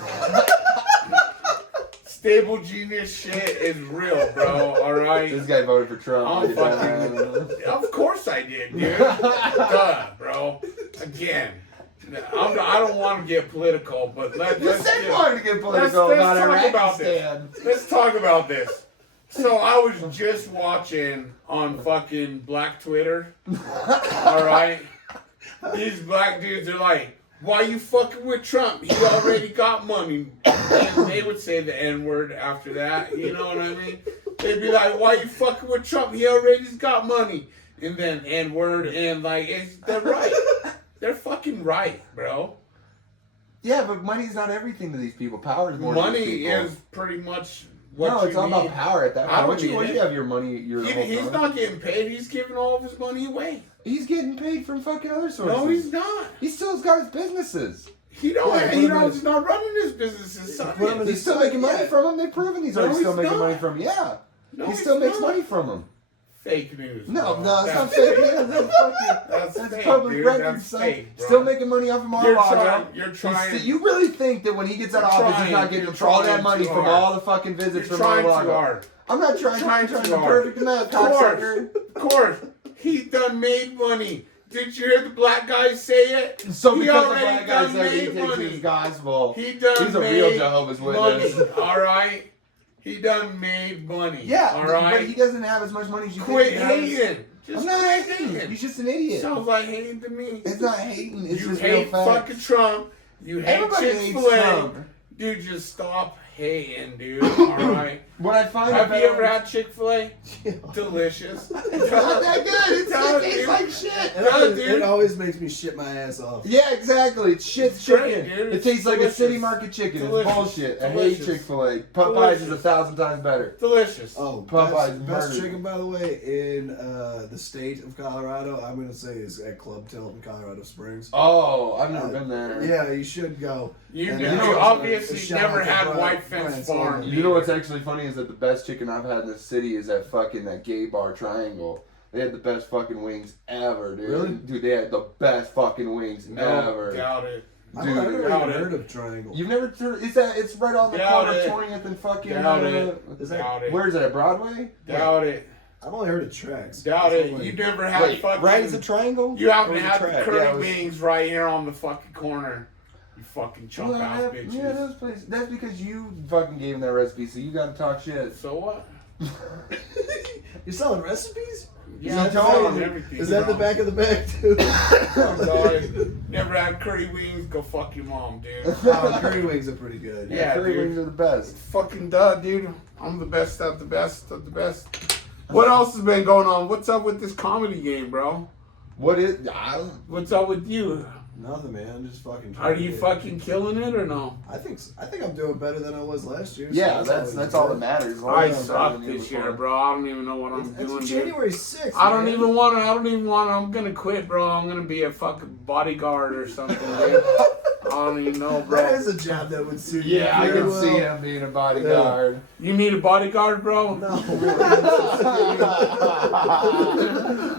Stable genius shit is real, bro. All right. This guy voted for Trump. I'm ladies and fucking. gentlemen. Of course I did, dude. Duh, bro. Again, I don't want to get political, but let's You said you get- wanted to get political let's about talk about Iraqistan. this. Let's talk about this. So I was just watching on fucking Black Twitter. All right. These black dudes are like, "Why you fucking with Trump? He already got money." And they would say the N-word after that. You know what I mean? They'd be like, "Why you fucking with Trump? He already got money." And then N-word and like, they're right. They're fucking right, bro. Yeah, but money's not everything to these people. Power is more to these Money people. is pretty much what No, you it's all need. about power at that I point. don't Once need you it. have your money, your whole He's time. not getting paid. He's giving all of his money away. He's getting paid from fucking other sources. No, he's not. He still has got his businesses. He don't. Yeah, He put him in he's not running his business. His son Put him in is. He's still making money Yeah. from him. They've proven he's No, already still he's making not. money from him. Yeah. No, he he's still makes not. money from him. Fake news. No, bro. no, it's not That's fake. That's fucking. That's That's fake, public dude. record, That's son. fake, bro. Still making money off of Mar-a-Lago. You're trying. You really think that when he gets out of You're office, he's not trying- getting you're all that trying money too from hard. all the fucking visits You're from trying too Mar-a-Lago? hard. I'm not trying Trying to too the hard. perfect amount, Of course, cocksucker. of course. He done made money. Did you hear the black guys say it? So He because the already black guy done says he made takes money. his gospel, He done he's a made real Jehovah's Witness. money. All right. He done made money. Yeah, All but right. he doesn't have as much money as you Quit think he has. hating. Just I'm not quit hating. He's just an idiot. Sounds like hating to me. It's not hating. It's You just real hate facts. fucking Trump. You hate Everybody hates Chick-fil-A. Trump. Dude, just stop hating, dude. All right. When I find Have a you ever had Chick-fil-A? Delicious. It's not that good. It Tell it, tastes dude. like shit. It always, dude. it always makes me shit my ass off. Yeah, exactly. It's shit It's chicken. great, dude. It It's tastes like a delicious. city market chicken. Delicious. It's bullshit. I hate Delicious. Chick-fil-A. Popeyes is Delicious. 1,000 times better. Delicious. Oh, Popeyes best murdered. chicken, by the way, in the state of Colorado, I'm going to say is at Club Tilt in Colorado Springs. Oh, I've never been there. Yeah, you should go. You, And you that's know, obviously shout never out to had Brian- White Fence Brian Farm. Sullivan. You know what's actually funny is that the best chicken I've had in this city is that gay bar Triangle. They had the best fucking wings ever, dude. Really? Dude, they had the best fucking wings No, ever. doubt it. I've Dude, never doubt even it. heard of Triangle. You've never heard? It's right on the Doubt corner of it. 20th and fucking. Doubt it. Is that, Doubt it. Where is it? At Broadway? Doubt it. I've only heard of Tracks. Doubt That's it. all I- You never had Wait, fucking. right as a triangle? You haven't Or was it had the track? curry Yeah, it was- wings right here on the fucking corner. You fucking chump Well, ass yeah, bitches. yeah, those places. That's because you fucking gave them that recipe, so you gotta talk shit. So what? You're selling recipes? Yeah, you I'm told selling me. everything. Is that in the bro. back of the bag too? I'm sorry. Never had curry wings. Go fuck your mom, dude. Oh, curry wings are pretty good. Yeah, curry dude. wings are the best. Fucking duh, dude. I'm the best of the best of the best. What else has been going on? What's up with this comedy game, bro? What is? What's up with you? Nothing, man. I'm just fucking. Are trying you to- fucking killing it or no? I think I'm doing better than I was last year. so Yeah, that's all that good. matters. I Long as I'm suck better than you this year, before. bro. I don't even know what I'm It's doing. dude. January 6th. I don't man. even want to. I'm gonna quit, bro. I'm gonna be a fucking bodyguard or something, dude. I don't even know, That bro. is a job that would suit you. Yeah, I very can well. see him being a bodyguard. You need a bodyguard, bro? No.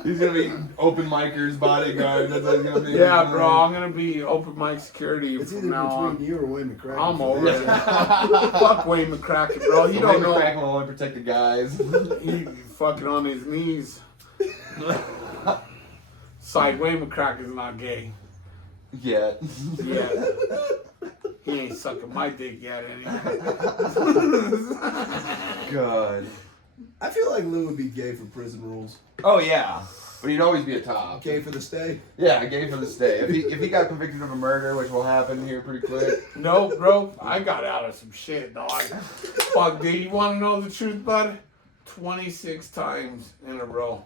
He's gonna be open micers bodyguard. That's what he's gonna be. Yeah, bro. I'm gonna be open mic security It's from either now on. between you or Wayne McCracken. I'm over it. Fuck Wayne McCracken, bro. He Wayne don't know. McCracken will only protect the guys. He fucking on his knees. Side Wayne McCracken's not gay. Yet. Yeah. He ain't sucking my dick yet, anyway. God. I feel like Lou would be gay for prison rules. Oh yeah, but he'd always be a top. Gay for the stay. Yeah, gay for the stay. If he got convicted of a murder, which will happen here pretty quick. No, bro. I got out of some shit, dog. Fuck, dude. You want to know the truth, bud? 26 times in a row.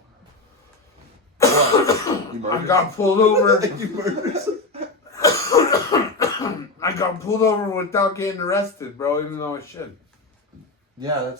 You I murdered? got pulled over. You murders. I got pulled over without getting arrested, bro, even though I should. Yeah.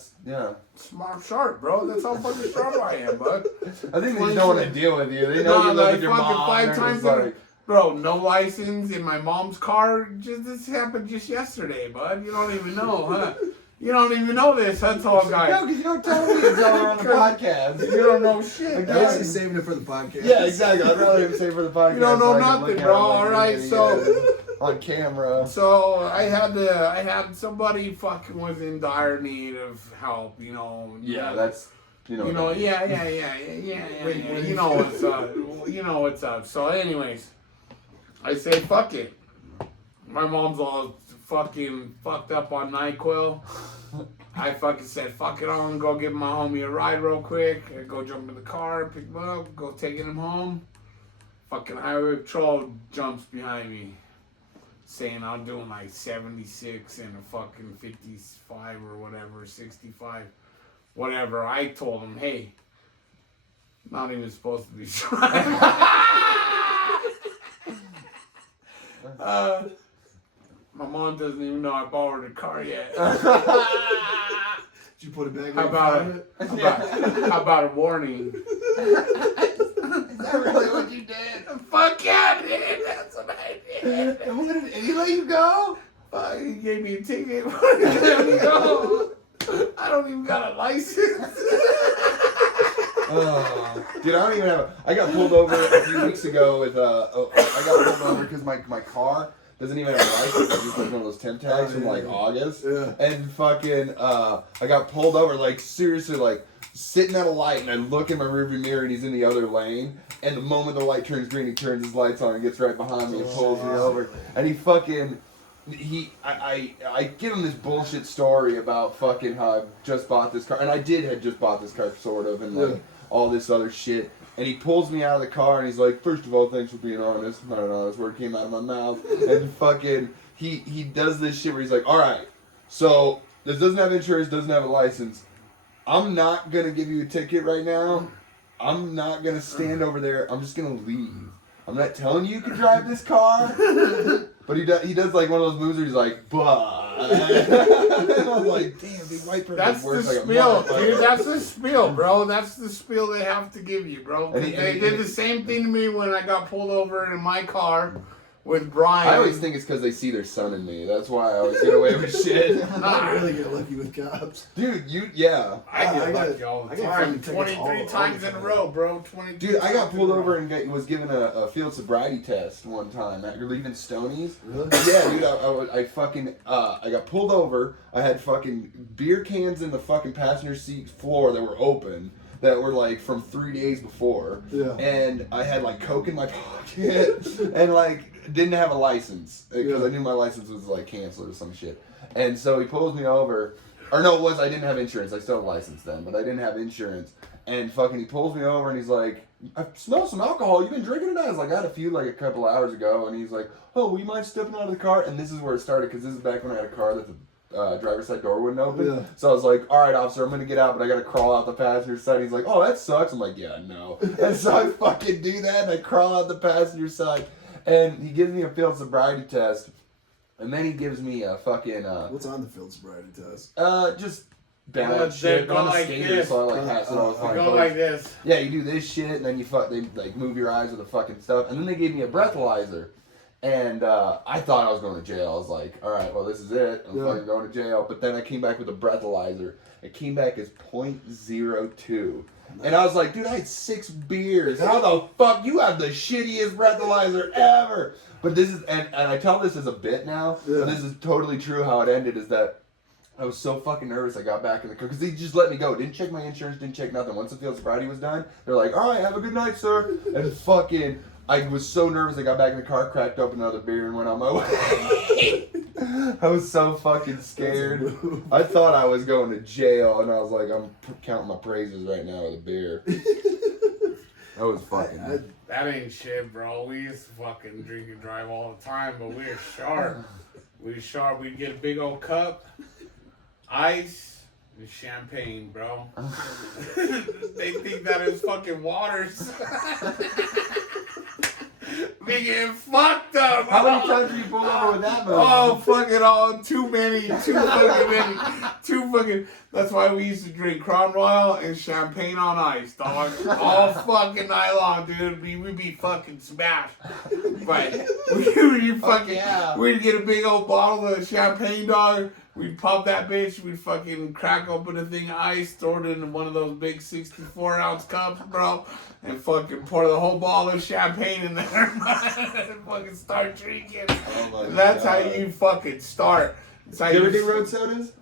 Smart, sharp, bro. That's how fucking sharp I am, bud. I think they just don't want to deal with you. They know Nah, you live like with your fucking mom. 5 they're times just in- like, Bro, no license in my mom's car. Just this happened just yesterday, bud. You don't even know, huh? You don't even know this, huh, tall guy? no, because you don't tell me until we're on the podcast. You don't know shit. Yeah. Guys, he's saving it for the podcast. Yeah, exactly. I'd rather him say for the podcast. You don't know so I can nothing, look at bro. him like All an right, idiot so- on camera. So I had somebody fucking was in dire need of help, you know. Yeah, that's You know, yeah. You know what's up. You know what's up. So, anyways, I say fuck it. My mom's all fucking fucked up on NyQuil. I fucking said fuck it. I'm gonna go give my homie a ride real quick. I go jump in the car, pick him up, go taking him home. Fucking highway patrol jumps behind me, saying I'm doing like 76 and a fucking 55 or whatever, 65. Whatever. I told him, hey, not even supposed to be driving. My mom doesn't even know I borrowed a car yet. Did you put it back? How about a warning? Is that really what you did? Fuck yeah, I did. That's what I did. And what did he let you go? He gave me a ticket. Where did he let me go? I don't even got a license. Dude, I don't even have I got pulled over a few weeks ago with, I got pulled over because my car doesn't even have a license. It's just like one of those temp tags from like August. Yeah. And fucking, I got pulled over, like seriously, like sitting at a light, and I look in my rearview mirror and he's in the other lane. And the moment the light turns green, he turns his lights on and gets right behind me and pulls me over. And he fucking, I give him this bullshit story about fucking how I just bought this car, and I had just bought this car sort of, and like all this other shit. And he pulls me out of the car and he's like, first of all, thanks for being honest. Not an honest word came out of my mouth. And fucking, he does this shit where he's like, all right, so this doesn't have insurance, doesn't have a license. I'm not gonna give you a ticket right now. I'm not gonna stand over there. I'm just gonna leave. I'm not telling you can drive this car. But he does like one of those moves where he's like, bah. And I was like, damn, big white person. That's the works like a spiel, motherfucker. dude. That's the spiel, bro. That's the spiel they have to give you, bro. 'Cause And they did the same thing to me when I got pulled over in my car with Brian. I always think it's because they see their son in me. That's why I always get away with shit. I really get lucky with cops. Dude, yeah. I get I got- lucky all I the got time. tickets 23 all times the in a time. row, bro. 23 Dude, I got times pulled in a over row. and was given a field sobriety test one time after leaving Stoney's. Really? Yeah, dude, I fucking, I got pulled over. I had fucking beer cans in the fucking passenger seat floor that were open, that were like from 3 days before. Yeah. And I had like Coke in my pocket and like didn't have a license because Yeah. I knew my license was like canceled or some shit. And so he pulls me over. Or no, it was I didn't have insurance. I still had a license then, but I didn't have insurance. And fucking he pulls me over and he's like, I smell some alcohol. You been drinking tonight? I was like, I had a few like a couple hours ago. And he's like, oh, will you mind stepping out of the car? And this is where it started because this is back when I had a car that the driver's side door wouldn't open. Yeah. So I was like, all right, officer, I'm going to get out, but I got to crawl out the passenger side. He's like, oh, that sucks. I'm like, yeah, no. And so I fucking do that and I crawl out the passenger side. And he gives me a field sobriety test. And then he gives me a fucking, What's on the field sobriety test? just balance They shit. go But I'm a like skater, this. so I like pass it all the I time. go like this. Yeah, you do this shit, and then they like move your eyes with the fucking stuff. And then they gave me a breathalyzer. And I thought I was going to jail. I was like, all right, well, this is it. I'm fucking going to jail. But then I came back with a breathalyzer. It came back as .02. And I was like, dude, I had 6 beers. How the fuck? You have the shittiest breathalyzer ever. But this is, and I tell this as a bit now, but this is totally true how it ended, is that I was so fucking nervous I got back in the car, because they just let me go. Didn't check my insurance, didn't check nothing. Once the field sobriety was done, they're like, all right, have a good night, sir. And fucking, I was so nervous I got back in the car, cracked open another beer, and went on my way. I was so fucking scared. I thought I was going to jail, and I was like, I'm counting my praises right now with a beer. That was fucking... That ain't shit, bro. We used to fucking drink and drive all the time, but we're sharp. We're sharp. We'd get a big old cup, ice, and champagne, bro. They think that is fucking waters. Be getting fucked up. How many times did you pull over with that movie? Oh, fucking all too many, too fucking many, too fucking. That's why we used to drink Crown Royal and champagne on ice, dog. All fucking night long, dude. We'd be fucking smashed. But we'd fucking, yeah. we'd get a big old bottle of champagne, dog. We'd pop that bitch. We'd fucking crack open a thing of ice, throw it into one of those big 64-ounce cups, bro, and fucking pour the whole bottle of champagne in there, and fucking start drinking. Oh my That's God. how you fucking start. It's how You ever do road sodas?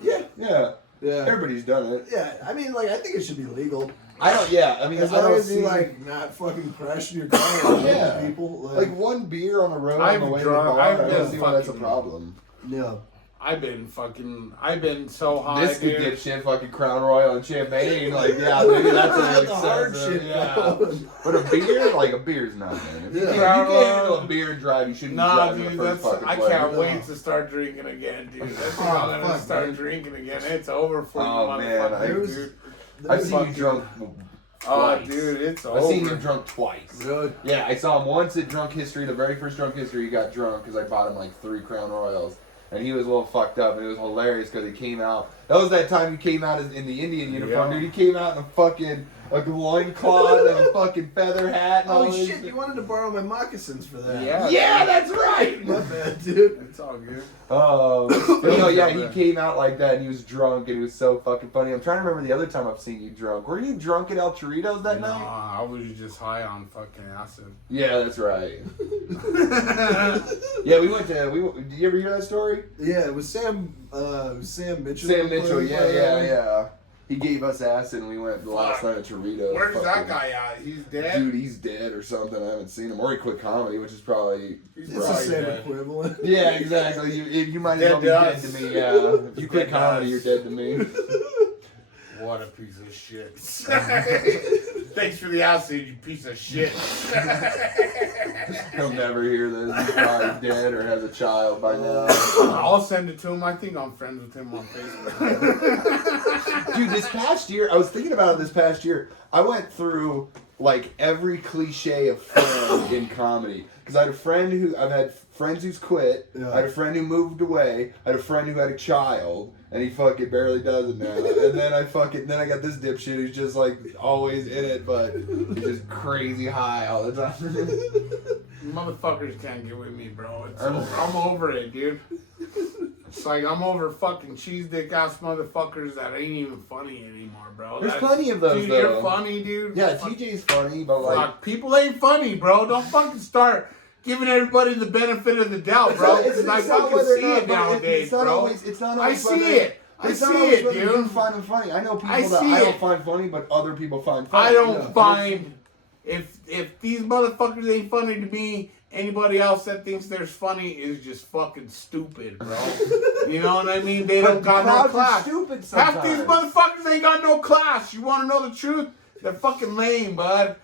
Yeah. Yeah. Yeah. Everybody's done it. Yeah. I mean, like, I think it should be legal. I don't. Yeah. I mean, As I long don't as you, see like, not fucking crashing your car into Yeah. people. like one beer on the road I've on the way to drunk- the bar. I've I don't been see why that's a fucking- problem. yeah. I've been so high, This could dude. get shit fucking Crown Royal and champagne. Like, yeah, maybe that's an the hard excessive. shit. Yeah. But a beer, like a beer's not, man. If you, Yeah. can't, if you can't handle a beer and drive, you shouldn't be Nah, driving dude, the first that's fucking I plane. can't No. wait to start drinking again, dude. That's when Oh, I'm gonna fuck, start man. drinking again. It's over for you, Oh, man, motherfucker, I- dude. I've seen you fucking- drunk Oh, twice. dude, it's I've over. seen him drunk twice. Really? Yeah, I saw him once at Drunk History, the very first Drunk History. He got drunk because I bought him like 3 Crown Royals. And he was a little fucked up, and it was hilarious because he came out. That was that time he came out in the Indian uniform, Yeah. dude. He came out in a fucking loincloth and a fucking feather hat. And all Oh this shit! You wanted to borrow my moccasins for that? Yeah. Yeah, that's right. My bad, dude. It's all good. But no, yeah, he came out like that, and he was drunk, and it was so fucking funny. I'm trying to remember the other time I've seen you drunk. Were you drunk at El Chorritos that night? Nah, I was just high on fucking acid. Yeah, that's right. Yeah, we went to. Did you ever hear that story? Yeah, it was Sam. Sam Mitchell. Sam Mitchell, played yeah, by yeah, that. yeah. He gave us acid, and we went the last Fuck. night at Chorritos. Where's that Fucking- guy at? He's dead? Dude, he's dead or something. I haven't seen him. Or he quit comedy, which is probably. He's It's the probably same dead. equivalent. Yeah, exactly. You might as well be Dead dead to to us. me. Yeah, if you quit Dead to comedy, us. you're dead to me. What a piece of shit. Thanks for the acid, you piece of shit. He'll never hear this. He's probably dead or has a child by now. I'll send it to him. I think I'm friends with him on Facebook. Dude, this past year, I was thinking about it this past year. I went through like every cliche of friend in comedy. Because I had I've had friends who's quit. Yeah. I had a friend who moved away. I had a friend who had a child. And he fucking barely does it now. And then I got this dipshit who's just like always in it, but he's just crazy high all the time. Motherfuckers can't get with me, bro. I'm over it, dude. It's like I'm over fucking cheese dick ass motherfuckers that ain't even funny anymore, bro. There's plenty of those, dude, though. You're funny, dude. Yeah, Fuck- TJ's funny, but like. fuck, people ain't funny, bro. Don't fucking start giving everybody the benefit of the doubt, bro. Because I fucking see it nowadays, bro. It's not I always see whether- it. I It's not see always it, whether you dude. find them funny. I know people I that see I don't it. find funny, but other people find funny. I don't Yeah. find if these motherfuckers ain't funny to me, anybody else that thinks they're funny is just fucking stupid, bro. You know what I mean? They don't got no crowds are class. stupid Half these sometimes. motherfuckers ain't got no class. You wanna know the truth? They're fucking lame, bud.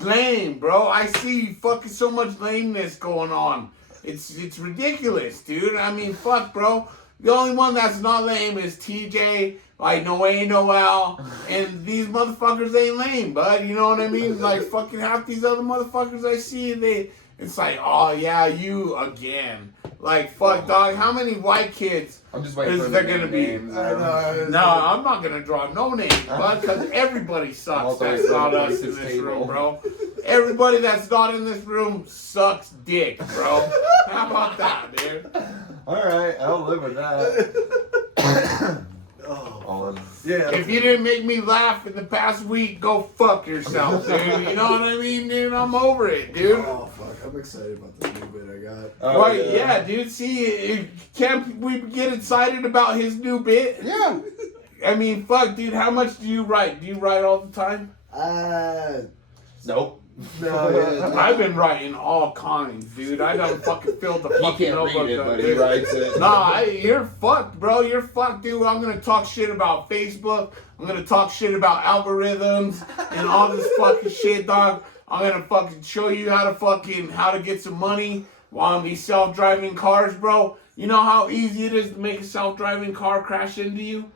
Lame, bro. I see fucking so much lameness going on. It's ridiculous, dude. I mean, fuck, bro. The only one that's not lame is TJ, like Noel, and these motherfuckers ain't lame, bud. You know what I mean? Like fucking half these other motherfuckers I see, it's like, oh yeah, you again. Like fuck, dog. How many white kids? I'm just waiting Is for there them to gonna name be? names. I know. No, I'm not gonna draw no names, bud, because everybody sucks. Also, That's it's not a us in racist this table. room, bro. Everybody that's not in this room sucks dick, bro. How about that, dude? All right, I'll live with that. Oh, All yeah. If you didn't make me laugh in the past week, go fuck yourself, dude. You know what I mean, dude? I'm over it, dude. Oh fuck! I'm excited about the new bit I got. Oh, Right, yeah, dude. See, can't we get excited about his new bit? Yeah. I mean, fuck, dude. How much do you write? Do you write all the time? Nope. No, yeah. I've been writing all kinds, dude. I done fucking filled the He fucking can't read notebook it, up, but he dude. writes it. Nah, you're fucked, bro. You're fucked, dude. I'm gonna talk shit about Facebook. I'm gonna talk shit about algorithms and all this fucking shit, dog. I'm gonna fucking show you how to get some money on these self-driving cars, bro. You know how easy it is to make a self-driving car crash into you?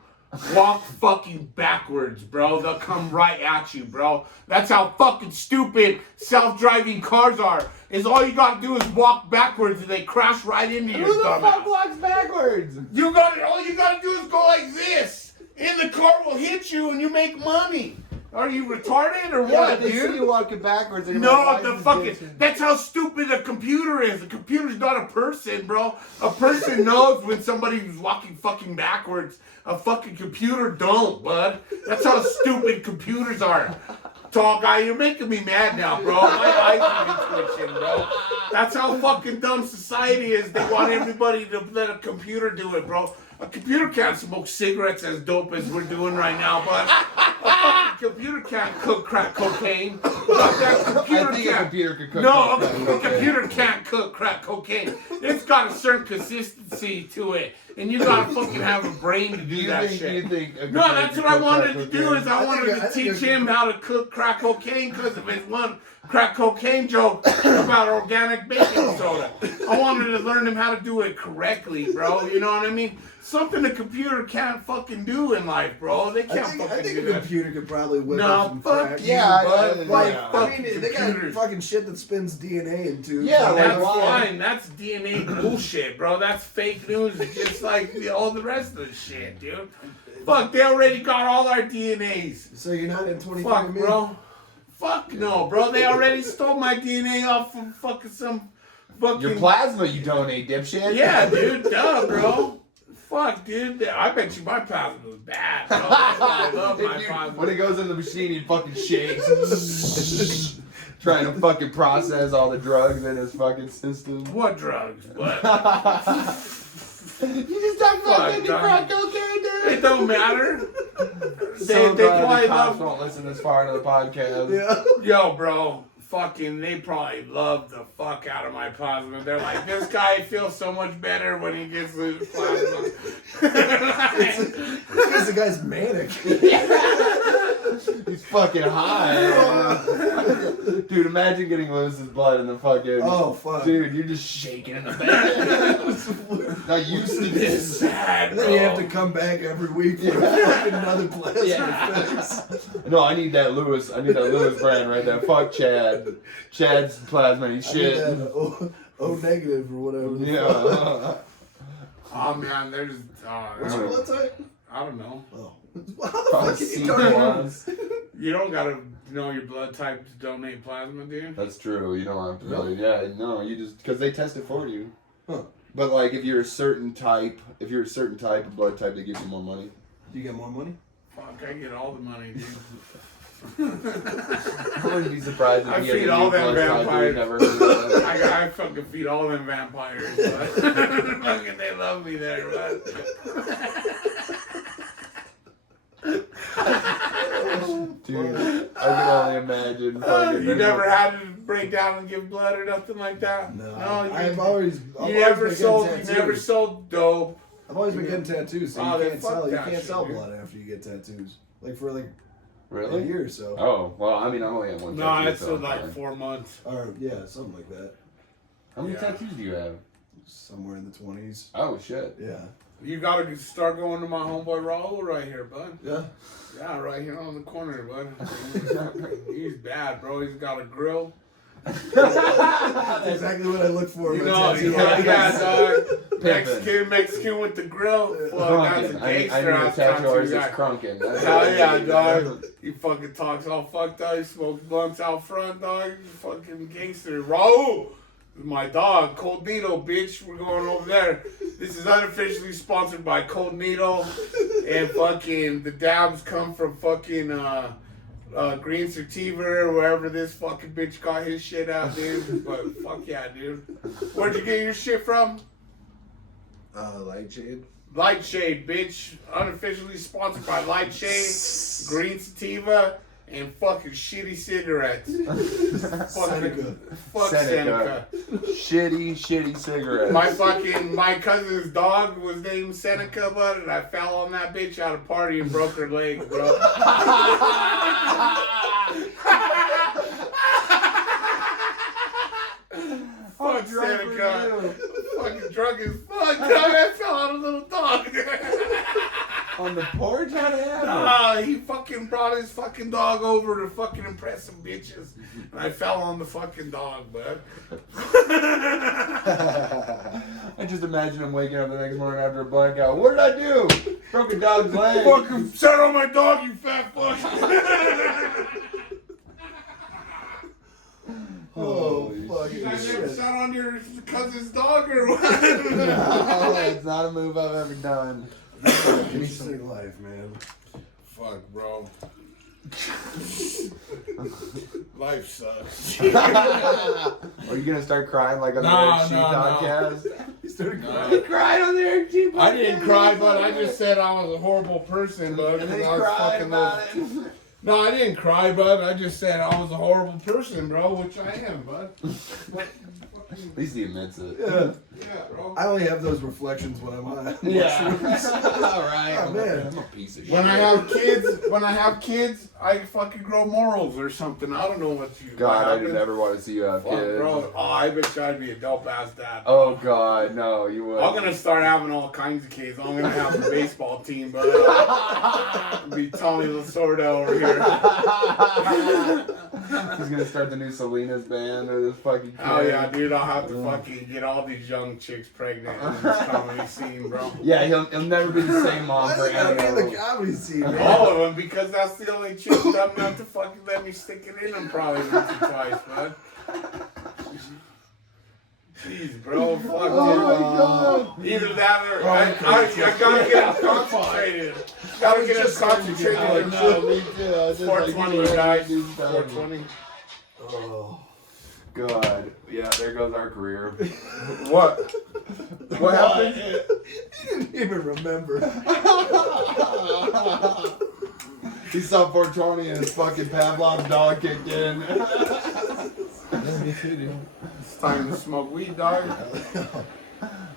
walk fucking backwards, bro. They'll come right at you, bro. That's how fucking stupid self-driving cars are. Is all you gotta do is walk backwards and they crash right into you. Who the fuck walks backwards? All you gotta do is go like this, and the car will hit you, and you make money. Are you retarded or Yeah, what, they see dude? you walking backwards. And No, that's how stupid a computer is. A computer's not a person, bro. A person knows when somebody's walking fucking backwards. A fucking computer don't, bud. That's how stupid computers are. Tall guy, you're making me mad now, bro. My eyes are twitching, bro. That's how fucking dumb society is. They want everybody to let a computer do it, bro. A computer can't smoke cigarettes as dope as we're doing right now, but a fucking computer can't cook crack cocaine. That computer I think a computer could cook. No, crack a cocaine. computer can't cook crack cocaine. It's got a certain consistency to it, and you gotta fucking have a brain to do that shit. You think a No, computer that's could what I cook wanted crack to do. cocaine? Is I wanted to teach him how to cook crack cocaine because of his one crack cocaine joke about organic baking soda. I wanted to learn him how to do it correctly, bro. You know what I mean? Something a computer can't fucking do in life, bro. They can't I fucking think do a that. computer could probably whip No, up some fuck crack. you, Yeah, bud. like, Fuck I mean, they got computers. fucking shit that spins DNA into. Yeah, like, That's why? fine. That's DNA bullshit, bro. That's fake news, just like all the rest of the shit, dude. Fuck, they already got all our DNAs. So you're not in 23 Fuck, bro. Fuck no, bro. They already stole my DNA off from fucking some fucking. Your plasma you donate, dipshit. Yeah, dude. Duh, bro. Fuck, dude. I bet you my plasma was bad, bro. I love my plasma. When it goes in the machine, he fucking shakes. Trying to fucking process all the drugs in his fucking system. What drugs? What? You just talked about Fuck, baby dog. crack cocaine, dude. It don't matter. So They glad probably the cops love. won't listen this far into the podcast. Yeah. Yo, bro, fucking, they probably love the fuck out of my plasma. They're like, this guy feels so much better when he gets his plasma. Because the guy's manic. He's fucking high. Dude, imagine getting Lewis's blood in the fucking. Oh, fuck. Dude, you're just shaking in the bed. Not used to this. Sad, And then you have to come back every week for fucking another plasma Yeah. fix. No, I need that Lewis. I need that Lewis brand right there. Fuck Chad. Chad's plasma ain't I need shit. that O negative or whatever. the fuck. Yeah. Oh, man, there's. What's your blood type? I don't know. Oh. How the Probably fuck can C you don't know? plus. You don't gotta know your blood type to donate plasma, dude. That's true. You don't have to Really? really. Yeah, no, you just because they test it for you. Huh. But like, if you're a certain type, of blood type, they give you more money. Do you get more money? Fuck, I get all the money, dude. I wouldn't be surprised if I you feed get a all new them blood type vampires. we've never heard of. I fucking feed all them vampires, but fucking they love me there, but. Dude, I can only imagine. fucking You never had to break down and give blood or nothing like that? No. you, I've always you never sold. You never tattoos. sold dope. I've always been getting tattoos, so Oh, you then can't fuck sell. You that can't shit, sell dude. blood after you get tattoos. Like for like a Really? year or so. Oh, well, I mean, I'm only at one No, tattoo. it's so I'm like fine. 4 months. Or yeah, something like that. How many Yeah. tattoos do you have? Somewhere in the 20s. Oh, shit. Yeah. You gotta start going to my homeboy Raul right here, bud. Yeah. Yeah, right here on the corner, bud. He's bad, bro. He's got a grill. That's exactly what I look for. in You my know, tattoo yeah, artist. dog. Mexican with the grill. Well, that's a Crunkin'. I need gangster a ass tattoo artist guy. that's crunkin'. That's Hell what I yeah, need. dog. He fucking talks all fucked up. He smokes blunts out front, dog. He's a fucking gangster. Raul, my dog. Cold Needle, bitch. We're going over there. This is unofficially sponsored by Cold Needle. And fucking the dabs come from fucking Green Sativa or wherever this fucking bitch got his shit out, dude. But fuck yeah, dude. Where'd you get your shit from? Lightshade. Lightshade, bitch. Unofficially sponsored by Lightshade, Green Sativa, and fucking shitty cigarettes. Seneca. Fuck Seneca. Seneca. Shitty cigarettes. My cousin's dog was named Seneca, bud, and I fell on that bitch at a party and broke her leg, bro. Fuck Seneca. Fucking drunk as fuck, dog. I fell on a little dog. On the porch? How'd it happen? He fucking brought his fucking dog over to fucking impress some bitches. And I fell on the fucking dog, bud. I just imagine him waking up the next morning after a blackout. What did I do? Broke a dog's leg. Fucking sat on my dog, you fat fuck. Oh, Holy fucking You guys ever shit. sat on your cousin's dog or what? No, it's not a move I've ever done. Interesting life, man. Fuck, bro. Life sucks. Are you gonna start crying like on the Eric G podcast? He started No. crying. He cried on the Eric G podcast. I didn't cry, but I just said I was a horrible person, bud. And then he I was cried fucking about those- it. No, I didn't cry, bud. I just said I was a horrible person, bro, which I am, bud. At least he admits it. Yeah. Yeah, bro. I only have those reflections when I'm on. Yeah. All right. Oh, man. I'm a piece of shit. When I have kids, I fucking grow morals or something. I don't know what you. God, I what did happens. never want to see you have Fuck, kids. bro. Oh, I bet you I'd be a dope ass dad. Oh God, no, you would. I'm gonna start having all kinds of kids. I'm gonna have a baseball team, but be Tommy Lasorda over here. He's gonna start the new Selena's band or this fucking kid. Oh yeah, dude, I'll have to fucking get all these young chicks pregnant in this comedy scene, bro. Yeah, he'll never be the same mom Why for is it gotta any be of in the them. comedy scene, man? All of them, because that's the only chick dumb enough to fucking let me stick it in them probably once or twice, bud. Jeez, bro, fuck, Oh dude. my God. Either that or I gotta get us concentrated. Gotta get us concentrated. I Like, know, me too. I was just like, 420, you you guys. do stuff. 420. Oh. God, yeah, there goes our career. What? What happened? He didn't even remember. He saw 420 and his fucking Pavlov's dog kicked in. It's time to smoke weed, dog.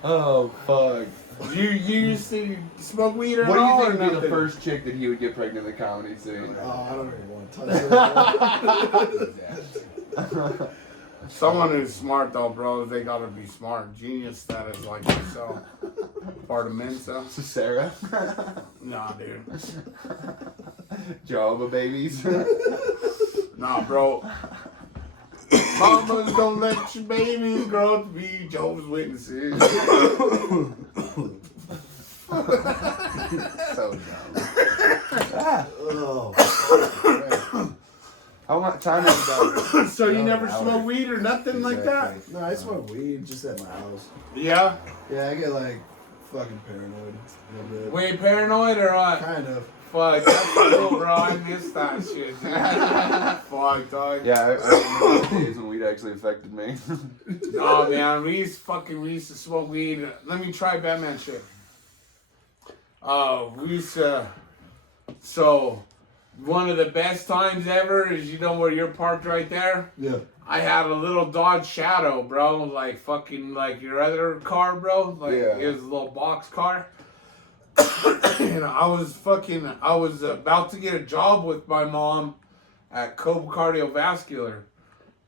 Oh fuck. You used to smoke weed or What do you all think or would be the nothing? first chick that he would get pregnant in the comedy scene? Oh, I don't even want to touch it. Someone who's smart though, bro. They gotta be smart. Genius status like yourself. Part of Mensa. Sarah? Nah, dude. Jehovah babies? Nah, bro. Mamas don't let your babies grow up to be Jehovah's Witnesses. So dumb. Oh. How much time have you done? So you No, never Howard. smoke weed or nothing like that? Exactly. No, I smoke weed just at my house. Yeah. Yeah, I get like fucking paranoid a little bit. Way paranoid or what? Kind of. Fuck, that's cool, bro. I miss that shit, dude. Fuck, dog. Yeah, I remember the days when weed actually affected me. Oh man, we used to smoke weed. Let me try Batman shit. We used to. So, one of the best times ever is where you're parked right there. Yeah. I had a little Dodge Shadow, bro, like fucking like your other car, bro. Like Yeah. it was a little box car. And I was about to get a job with my mom at Cope Cardiovascular.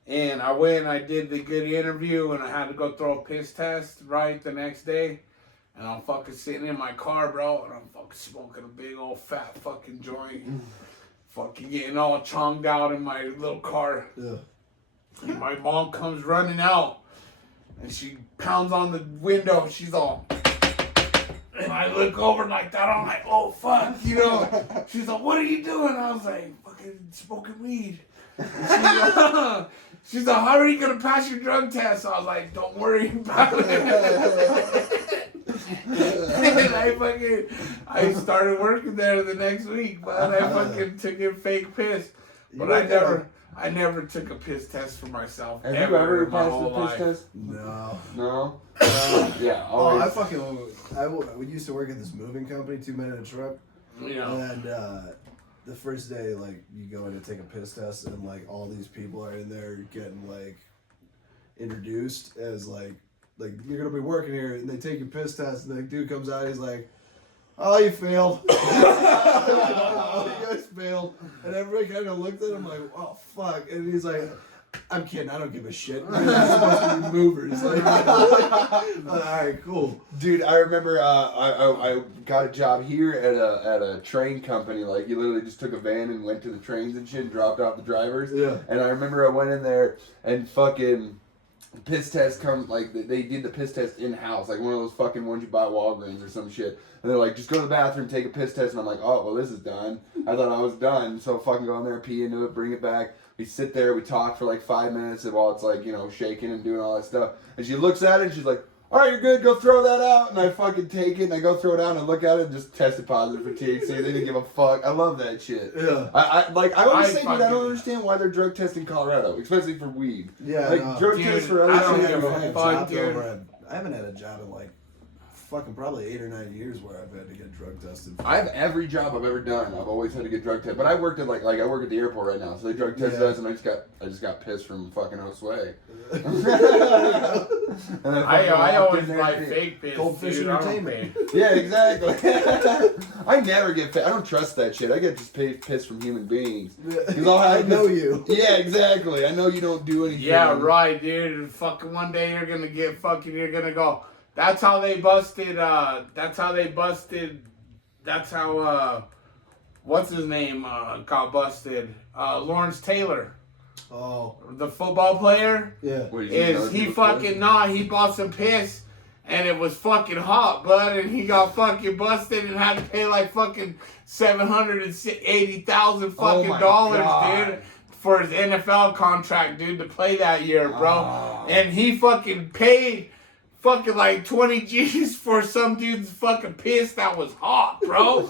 And I went and I did the good interview and I had to go throw a piss test right the next day. And I'm fucking sitting in my car, bro, and I'm fucking smoking a big old fat fucking joint. Fucking getting all chonged out in my little car. Yeah. And my mom comes running out and she pounds on the window. She's all, and I look over like that. I'm like, oh fuck, you know. She's like, what are you doing? I was like, fucking smoking weed. And she's like, how are you gonna pass your drug test? I was like, don't worry about it. And I started working there the next week, but I fucking took a fake piss. But I never took a piss test for myself. Have you ever in my passed whole the piss life. test? No. No? Yeah, Oh, always. we used to work at this moving company, 2 Men in a Truck, You know. and the first day, like, you go in to take a piss test, and like all these people are in there getting like introduced as like you're gonna be working here, and they take your piss test, and the dude comes out, he's like, "Oh, you failed." Oh, you guys failed, and everybody kind of looked at him like, "Oh fuck," and he's like, I'm kidding. I don't give a shit. You're not supposed to be movers. Like, all right, cool. Dude, I remember I got a job here at a train company. Like, you literally just took a van and went to the trains and shit and dropped off the drivers. Yeah. And I remember I went in there and fucking piss test they did the piss test in-house. Like one of those fucking ones you buy at Walgreens or some shit. And they're like, just go to the bathroom, take a piss test. And I'm like, oh, well, this is done. I thought I was done. So fucking go in there, pee into it, bring it back. We sit there, we talk for like 5 minutes while it's like, shaking and doing all that stuff. And she looks at it and she's like, all right, you're good, go throw that out. And I fucking take it and I go throw it out and look at it and just tested positive for THC. They didn't give a fuck. I love that shit. Yeah. I always say, dude, I fucking- don't understand why they're drug testing Colorado, especially for weed. Yeah, Like, no. drug Dude, tests for I other don't shit. give a I haven't fuck, had a job dude. where I haven't had a job in like fucking probably 8 or 9 years where I've had to get drug tested. I have every job I've ever done. I've always had to get drug tested. But I worked at like I work at the airport right now, so they drug tested Yeah. us, and I just got pissed from fucking Josue. And I always in there buy and- fake piss. Goldfish dude. I don't Entertainment. pay. Yeah, exactly. I never get pissed. I don't trust that shit. I get just pissed from human beings. 'Cause I'll I have know this- you. Yeah, exactly. I know you don't do anything. Yeah, right, dude. Fucking one day you're gonna get fucking. You're gonna go. That's how they busted. That's how. What's his name? Got busted. Lawrence Taylor, Oh, the football player. yeah. What, you know, Is he do fucking nah? He bought some piss. And it was fucking hot, bud, and he got fucking busted and had to pay like fucking $780,000 fucking my dollars, God. dude, for his NFL contract, dude, to play that year, bro. Oh. And he fucking paid fucking like 20 G's for some dude's fucking piss that was hot, bro.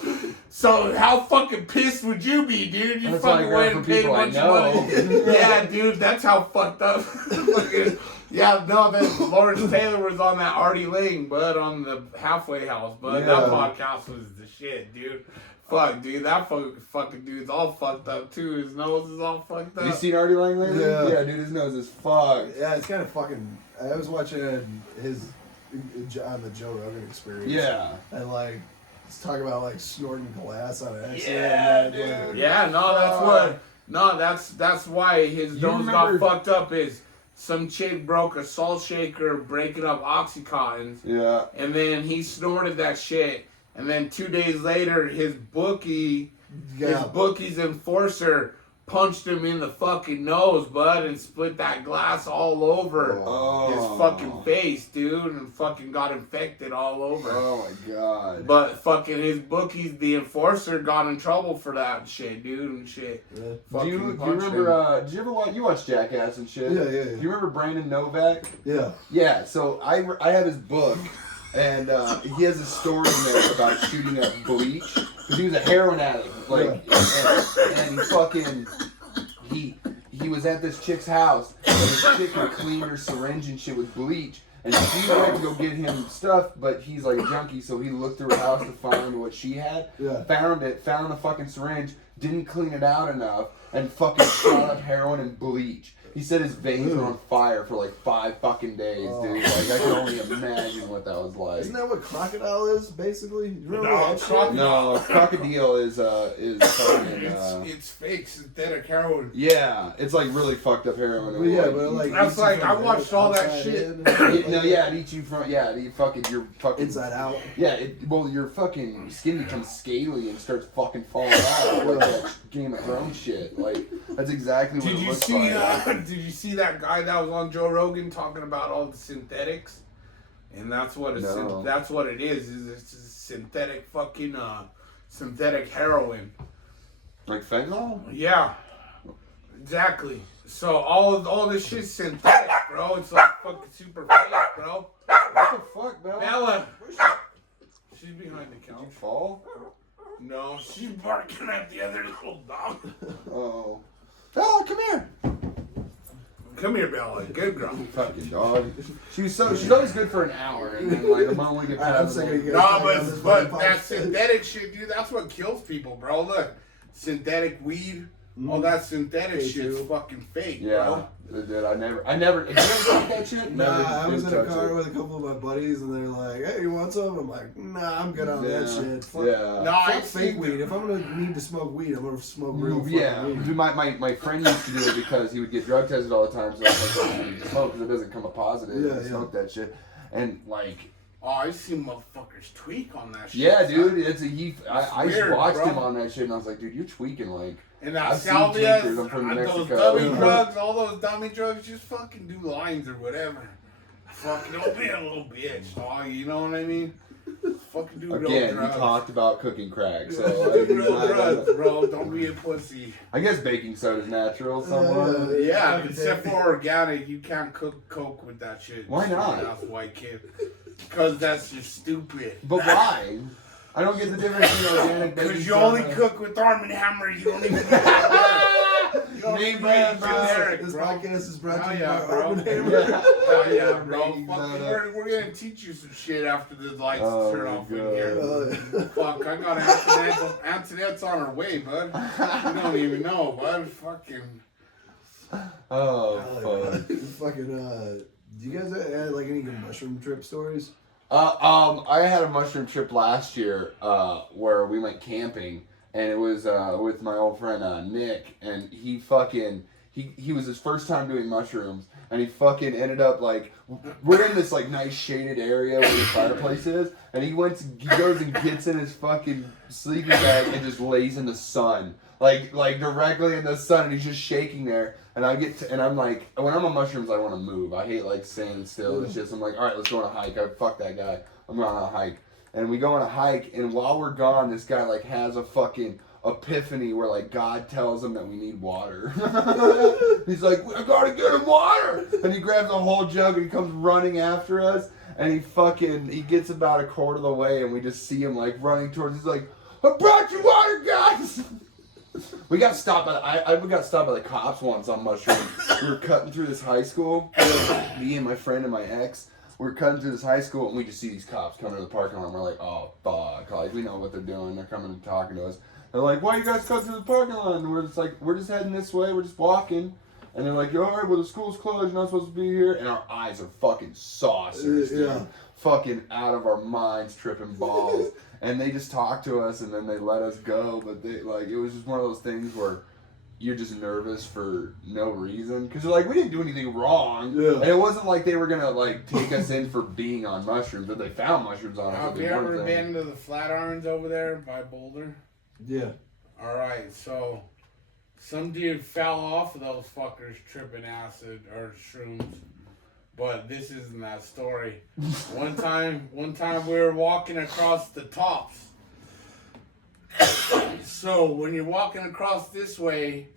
So how fucking pissed would you be, dude? You That's why I fucking grab went for and paid a people I bunch of know. money. Yeah, dude, that's how fucked up. Fucking- yeah, no, then Lawrence Taylor was on that Artie Lang, bud, on the Halfway House, bud. Yeah. That podcast was the shit, dude. Fuck, dude, that fucking dude's all fucked up too. His nose is all fucked up. You seen Artie Lang lately? Yeah. Yeah, dude, his nose is fucked. Yeah, it's kind of fucking. I was watching his on the Joe Rogan Experience. Yeah. And like, he's talking about like snorting glass on an accident. Yeah, and then, dude. Yeah, no, that's why his You nose got remember- fucked up. Is some chick broke a salt shaker breaking up Oxycontins, Yeah. and then he snorted that shit, and then 2 days later his bookie's enforcer punched him in the fucking nose, bud, and split that glass all over Oh. his fucking face, dude, and fucking got infected all over. Oh my god. But fucking his bookies, the enforcer, got in trouble for that shit, dude, and shit. Yeah. Do Fucking you punched remember? him. Did you ever watch? You watch Jackass and shit. Yeah. Do you remember Brandon Novak? Yeah. Yeah. So I have his book, and he has a story in there about shooting up bleach because he was a heroin addict. Like, and he fucking he was at this chick's house, and this chick had cleaned her syringe and shit with bleach. And she went to go get him stuff, but he's like a junkie, so he looked through her house to find what she had. Yeah. Found the fucking syringe, didn't clean it out enough, and fucking shot up heroin and bleach. He said his veins were on fire for like 5 fucking days, dude. Like, I can only imagine what that was like. Isn't that what crocodile is basically? You remember No, that shit? crocodile. No, crocodile is fucking, It's fake synthetic heroin. yeah, it's like really fucked up heroin. But yeah, but like That's eats you like- from I the watched all that outside shit. in, No, yeah, it eats you from, you're fucking inside out. Yeah, your fucking skin becomes scaly and starts fucking falling out like that Game of Thrones shit. Like, that's exactly what Did it you looks see? like. Did you see that guy that was on Joe Rogan talking about all the synthetics? And that's what No. that's what it is. It's a synthetic fucking synthetic heroin. Like fentanyl? Yeah, exactly. So all this shit's synthetic, bro. It's like fucking super fake, bro. What the fuck, Bella? Bella, she's behind the Did you couch. fall? No, she's barking at the other little dog. Oh. Bella, come here. Come here, Bella. Good girl. Fucking dog. She's always good for an hour, and then like the moment we get Alright, I'm past sick of it, you guys No, talking about this but fucking that podcast. synthetic shit, dude, that's what kills people, bro. Look, synthetic weed, Oh, that synthetic Me shit's too. fucking fake, Yeah, bro. dude, I never. Did you ever touch that shit? Nah, Never I was did in a touch car it. with a couple of my buddies, and they're like, "Hey, you want some?" I'm like, "Nah, I'm good on that Yeah, shit. Fuck, yeah. No, I fuck fake seen weed. If I'm gonna need to smoke weed, I'm gonna smoke real fucking Yeah, weed." dude, my friend used to do it because he would get drug tested all the time, so I was like, "Oh, you need to smoke because it doesn't come up positive. Yeah, You yeah. smoke that shit, and like, Oh, I seen motherfuckers tweak on that shit. yeah, son. dude, I just weird, watched bro. him on that shit, and I was like, dude, you're tweaking, like, And that I've seen salvia, tweakers, I'm from those Mexico. dummy Yeah. drugs, all those dummy drugs, just fucking do lines or whatever. Fucking don't be a little bitch, dog. You know what I mean? Fucking do real again, he drugs. talked about cooking crack, so Do real drugs, bro. Don't be a pussy. I guess baking soda is natural somewhat. Yeah, Fucking except take for organic, you can't cook coke with that shit. Why not? That's white kid. Because that's just stupid. But why? I don't get the difference between organic baking Because you soda. only cook with Arm & Hammer, you don't even know that word. You don't Name even brand, know bro. generic, This bro. podcast is brought to Hell you yeah, by bro. Arm & Hammer. Yeah. Hell yeah, bro. Bringing Fucking, that up. we're gonna teach you some shit after the lights Oh turn my off in God. here. Fuck, I got Antoinette's on her way, bud. You don't even know, bud. Fucking. Oh, fuck. Fucking, do you guys have like any good mushroom trip stories? I had a mushroom trip last year where we went camping, and it was with my old friend Nick, and he was his first time doing mushrooms, and he fucking ended up like, we're in this like nice shaded area where the fireplace is, and he goes and gets in his fucking sleeping bag and just lays in the sun. Like directly in the sun, and he's just shaking there. And I'm like, when I'm on mushrooms, I want to move. I hate like staying still. It's just, I'm like, all right, let's go on a hike. Fuck that guy. I'm going on a hike. And we go on a hike, and while we're gone, this guy like has a fucking epiphany where like God tells him that we need water. He's like, I gotta get him water. And he grabs a whole jug and he comes running after us. And he gets about a quarter of the way, and we just see him like running towards. He's like, I brought you water, guys. We got stopped by we got stopped by the cops once on mushrooms. We were cutting through this high school. Me and my friend and my ex. We were cutting through this high school, and we just see these cops coming to the parking lot. And we're like, oh fuck! Like we know what they're doing. They're coming and talking to us. They're like, why you guys cutting through the parking lot? And we're just like, we're just heading this way. We're just walking. And they're like, all right, well the school's closed. You're not supposed to be here. And our eyes are fucking saucers, dude. Yeah. Fucking out of our minds, tripping balls. And they just talked to us, and then they let us go. But it was just one of those things where you're just nervous for no reason, because like we didn't do anything wrong. Yeah. And it wasn't like they were gonna like take us in for being on mushrooms, but they found mushrooms on us. Have you ever been to the Flatirons over there by Boulder? Yeah. Alright, so some dude fell off of those fuckers tripping acid or shrooms. But this isn't that story. One time we were walking across the tops. So when you're walking across this way,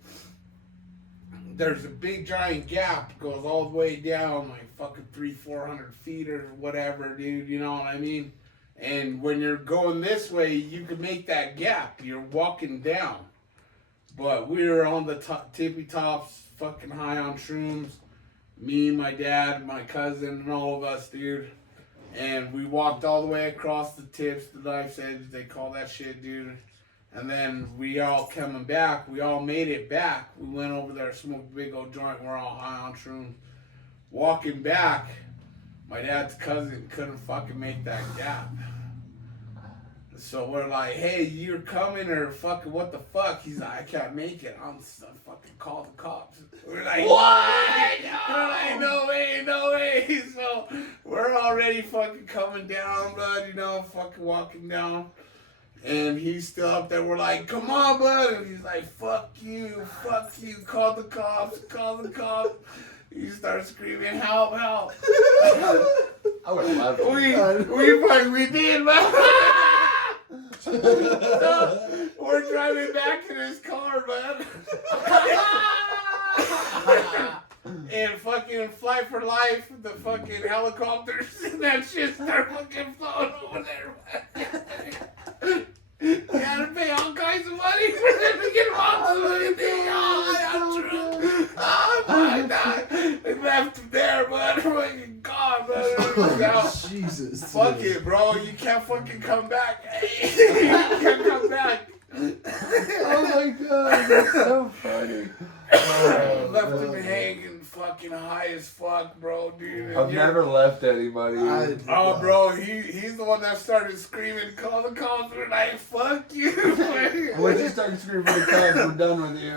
there's a big giant gap, goes all the way down like fucking 300-400 feet or whatever, dude, you know what I mean? And when you're going this way, you can make that gap. You're walking down. But we were on the tippy tops, fucking high on shrooms. Me, my dad, my cousin, and all of us, dude. And we walked all the way across the tips, the knife's edge, they call that shit, dude. And then we all coming back, we all made it back. We went over there, smoked a big old joint, we're all high on shrooms. Walking back, my dad's cousin couldn't fucking make that gap. So we're like, hey, you're coming or fucking what the fuck? He's like, I can't make it. I'm fucking call the cops. We're like, what? We're like, no way, no way. So we're already fucking coming down, bud, you know, fucking walking down. And he's still up there. We're like, come on, bud. And he's like, fuck you, call the cops, call the cops. He starts screaming, help, help. I would have loved We did, man. So, we're driving back in his car, man. And fucking Fly for Life, the fucking helicopters and that shit start fucking floating over there, man. You gotta pay all kinds of money for them to get off the fucking thing. Oh my God. They left him there, man. Fucking God, man. Jesus. Fuck dude. it, bro. You can't fucking come back. You can't come back. Oh my god, that's so funny. funny. Left him hanging fucking high as fuck, bro, dude. I've never left anybody. Oh, bro, he's the one that started screaming, call the cops, and I fuck you. Once you start screaming for the cops, we're done with you.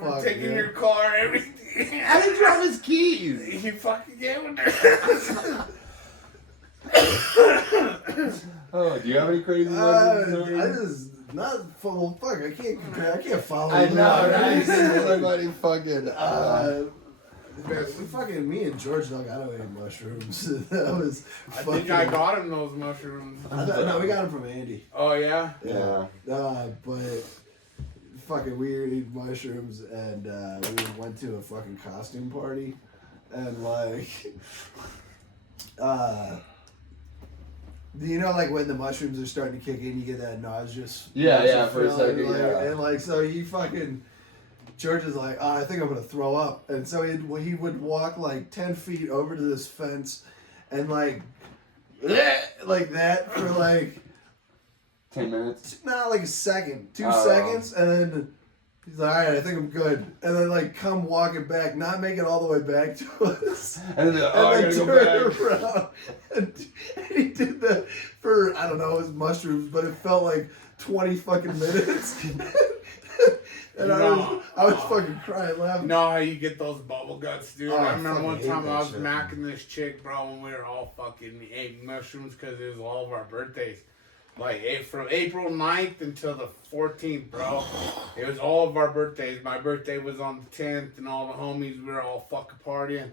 We're taking your car, everything. How did you have his keys? He fucking gave him Oh, do you have any crazy I ones? just not well. Fuck, I can't follow. I you. know, right? Everybody fucking. Fucking me and George Delgado ate mushrooms. That was. I think I got him those mushrooms. No, we got them from Andy. Oh, yeah? Yeah. But fucking we ate mushrooms and we went to a fucking costume party and like you know, like when the mushrooms are starting to kick in, you get that nauseous. Yeah, for a feeling, second, like, yeah. And like, so he fucking, George is like, oh, I think I'm gonna throw up, and so he would walk like 10 feet over to this fence, and like that for like 10 minutes. not like a second, 2 Oh. seconds, and then he's like, all right, I think I'm good, and then like come walking back, not make it all the way back to us. And then, And I then gotta go turn back. around. And he did that for, I don't know, his mushrooms, but it felt like 20 fucking minutes. And I was fucking crying laughing. You know how you get those bubble guts, dude? Oh, I I remember fucking one hate time that I was shit. macking this chick, bro, and we were all fucking eating mushrooms because it was all of our birthdays. Like, from April 9th until the 14th, bro. It was all of our birthdays. My birthday was on the 10th, and all the homies, we were all fucking partying.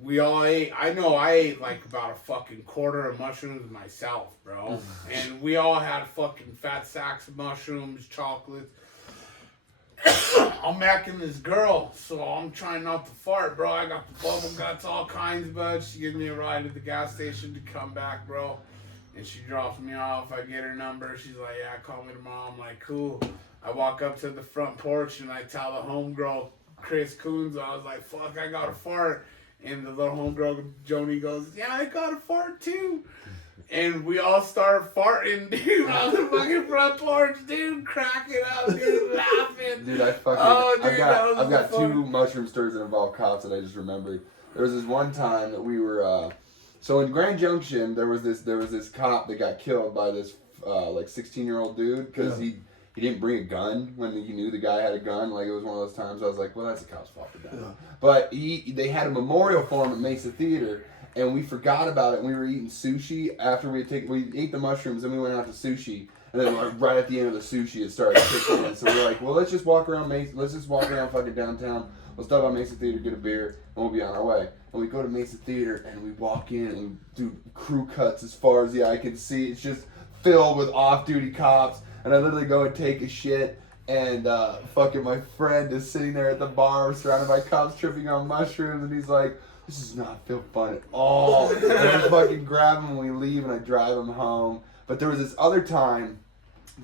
We all ate, I ate like about a fucking quarter of mushrooms myself, bro. And we all had fucking fat sacks of mushrooms, chocolates. I'm macking this girl, so I'm trying not to fart, bro. I got the bubble guts, all kinds, bud. She gives me a ride to the gas station to come back, bro. And she drops me off. I get her number. She's like, yeah, call me tomorrow. I'm like, cool. I walk up to the front porch and I tell the homegirl, Chris Coons, I was like, fuck, I got a fart. And the little homegirl, Joni, goes, yeah, I got a fart too. And we all start farting, dude, on the fucking front porch, dude, cracking up, dude, laughing. Dude, I fucking. Oh, dude, I've got fun. 2 mushroom stories that involve cops that I just remembered. There was this one time that we were. So in Grand Junction, there was this cop that got killed by this like 16-year-old dude because he didn't bring a gun when he knew the guy had a gun. Like, it was one of those times I was like, well, that's the cop's fault for that. Yeah. But they had a memorial for him at Mesa Theater, and we forgot about it. And we were eating sushi after we ate the mushrooms, and we went out to sushi. And then like, right at the end of the sushi, it started kicking in. So we're like, well, let's just walk around fucking downtown. We'll stop by Mesa Theater, get a beer, and we'll be on our way. And we go to Mesa Theater, and we walk in, and we do crew cuts as far as the eye can see. It's just filled with off-duty cops. And I literally go and take a shit, and fucking my friend is sitting there at the bar surrounded by cops tripping on mushrooms, and he's like, this does not feel fun at all. And I fucking grab him and we leave, and I drive him home. But there was this other time,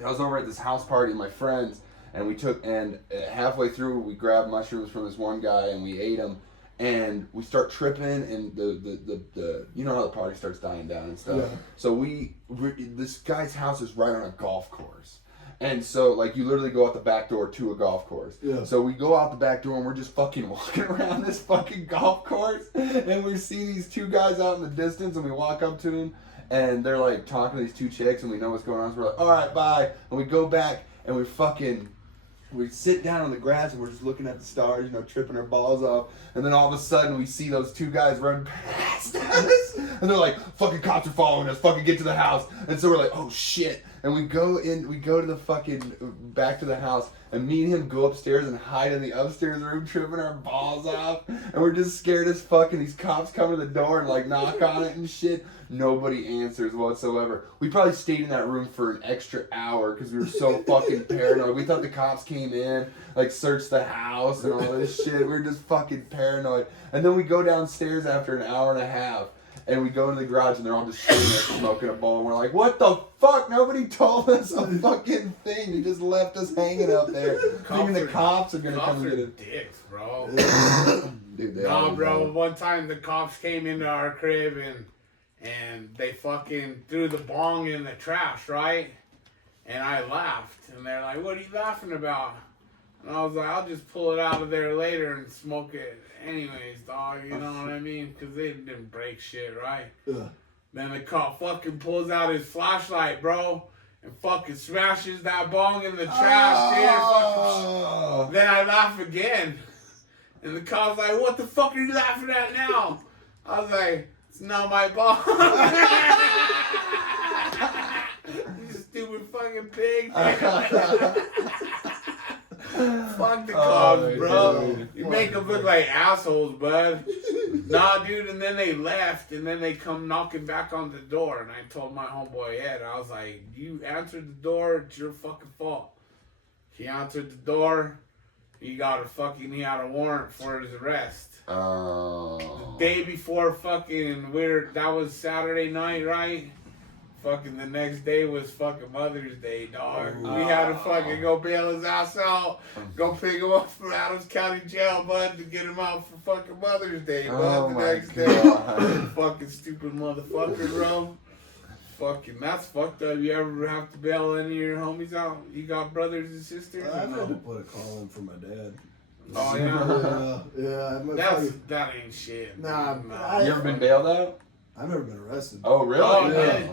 I was over at this house party with my friends, and halfway through we grabbed mushrooms from this one guy and we ate them, and we start tripping, and the you know how the party starts dying down and stuff. Yeah. So this guy's house is right on a golf course. And so, like, you literally go out the back door to a golf course. Yeah. So we go out the back door and we're just fucking walking around this fucking golf course, and we see these 2 guys out in the distance, and we walk up to them, and they're like talking to these 2 chicks, and we know what's going on. So we're like, all right, bye. And we go back and we sit down on the grass and we're just looking at the stars, tripping our balls off. And then all of a sudden we see those 2 guys run past us. And they're like, fucking cops are following us, fucking get to the house. And so we're like, oh shit. And we go to the fucking, back to the house. And me and him go upstairs and hide in the upstairs room, tripping our balls off. And we're just scared as fuck. And these cops come to the door and like knock on it and shit. Nobody answers whatsoever. We probably stayed in that room for an extra hour because we were so fucking paranoid. We thought the cops came in, like searched the house and all this shit. We were just fucking paranoid. And then we go downstairs after an hour and a half. And we go into the garage and they're all just sitting there smoking a bowl. And we're like, what the fuck? Nobody told us a fucking thing. They just left us hanging up there. Thinking the cops are going to come and get us. Dicks, bro. Dude, nah, bro. One time the cops came into our crib and they fucking threw the bong in the trash, right? And I laughed. And they're like, what are you laughing about? And I was like, I'll just pull it out of there later and smoke it anyways, dog. You know what I mean? Because they didn't break shit, right? Ugh. Then the cop fucking pulls out his flashlight, bro, and fucking smashes that bong in the trash, dude. Oh. Then I laugh again. And the cop's like, what the fuck are you laughing at now? I was like, it's not my bong. You stupid fucking pig. Fuck the cops, bro. dude. You make them look like assholes, bud. Nah, dude, and then they left, and then they come knocking back on the door, and I told my homeboy Ed, I was like, you answered the door, it's your fucking fault. He answered the door, he had a warrant for his arrest. Oh. The day before fucking, that was Saturday night, right? Fucking the next day was fucking Mother's Day, dog. We had to fucking go bail his ass out, go pick him up from Adams County Jail, bud, to get him out for fucking Mother's Day, bud, Oh the my next day. God. Fucking stupid motherfucker, bro. Fucking, that's fucked up. You ever have to bail any of your homies out? You got brothers and sisters? I've had to put a call in for my dad. Oh, yeah? Yeah. That ain't shit. Nah, You ever been bailed out? I've never been arrested. Oh, really? Oh, yeah. yeah.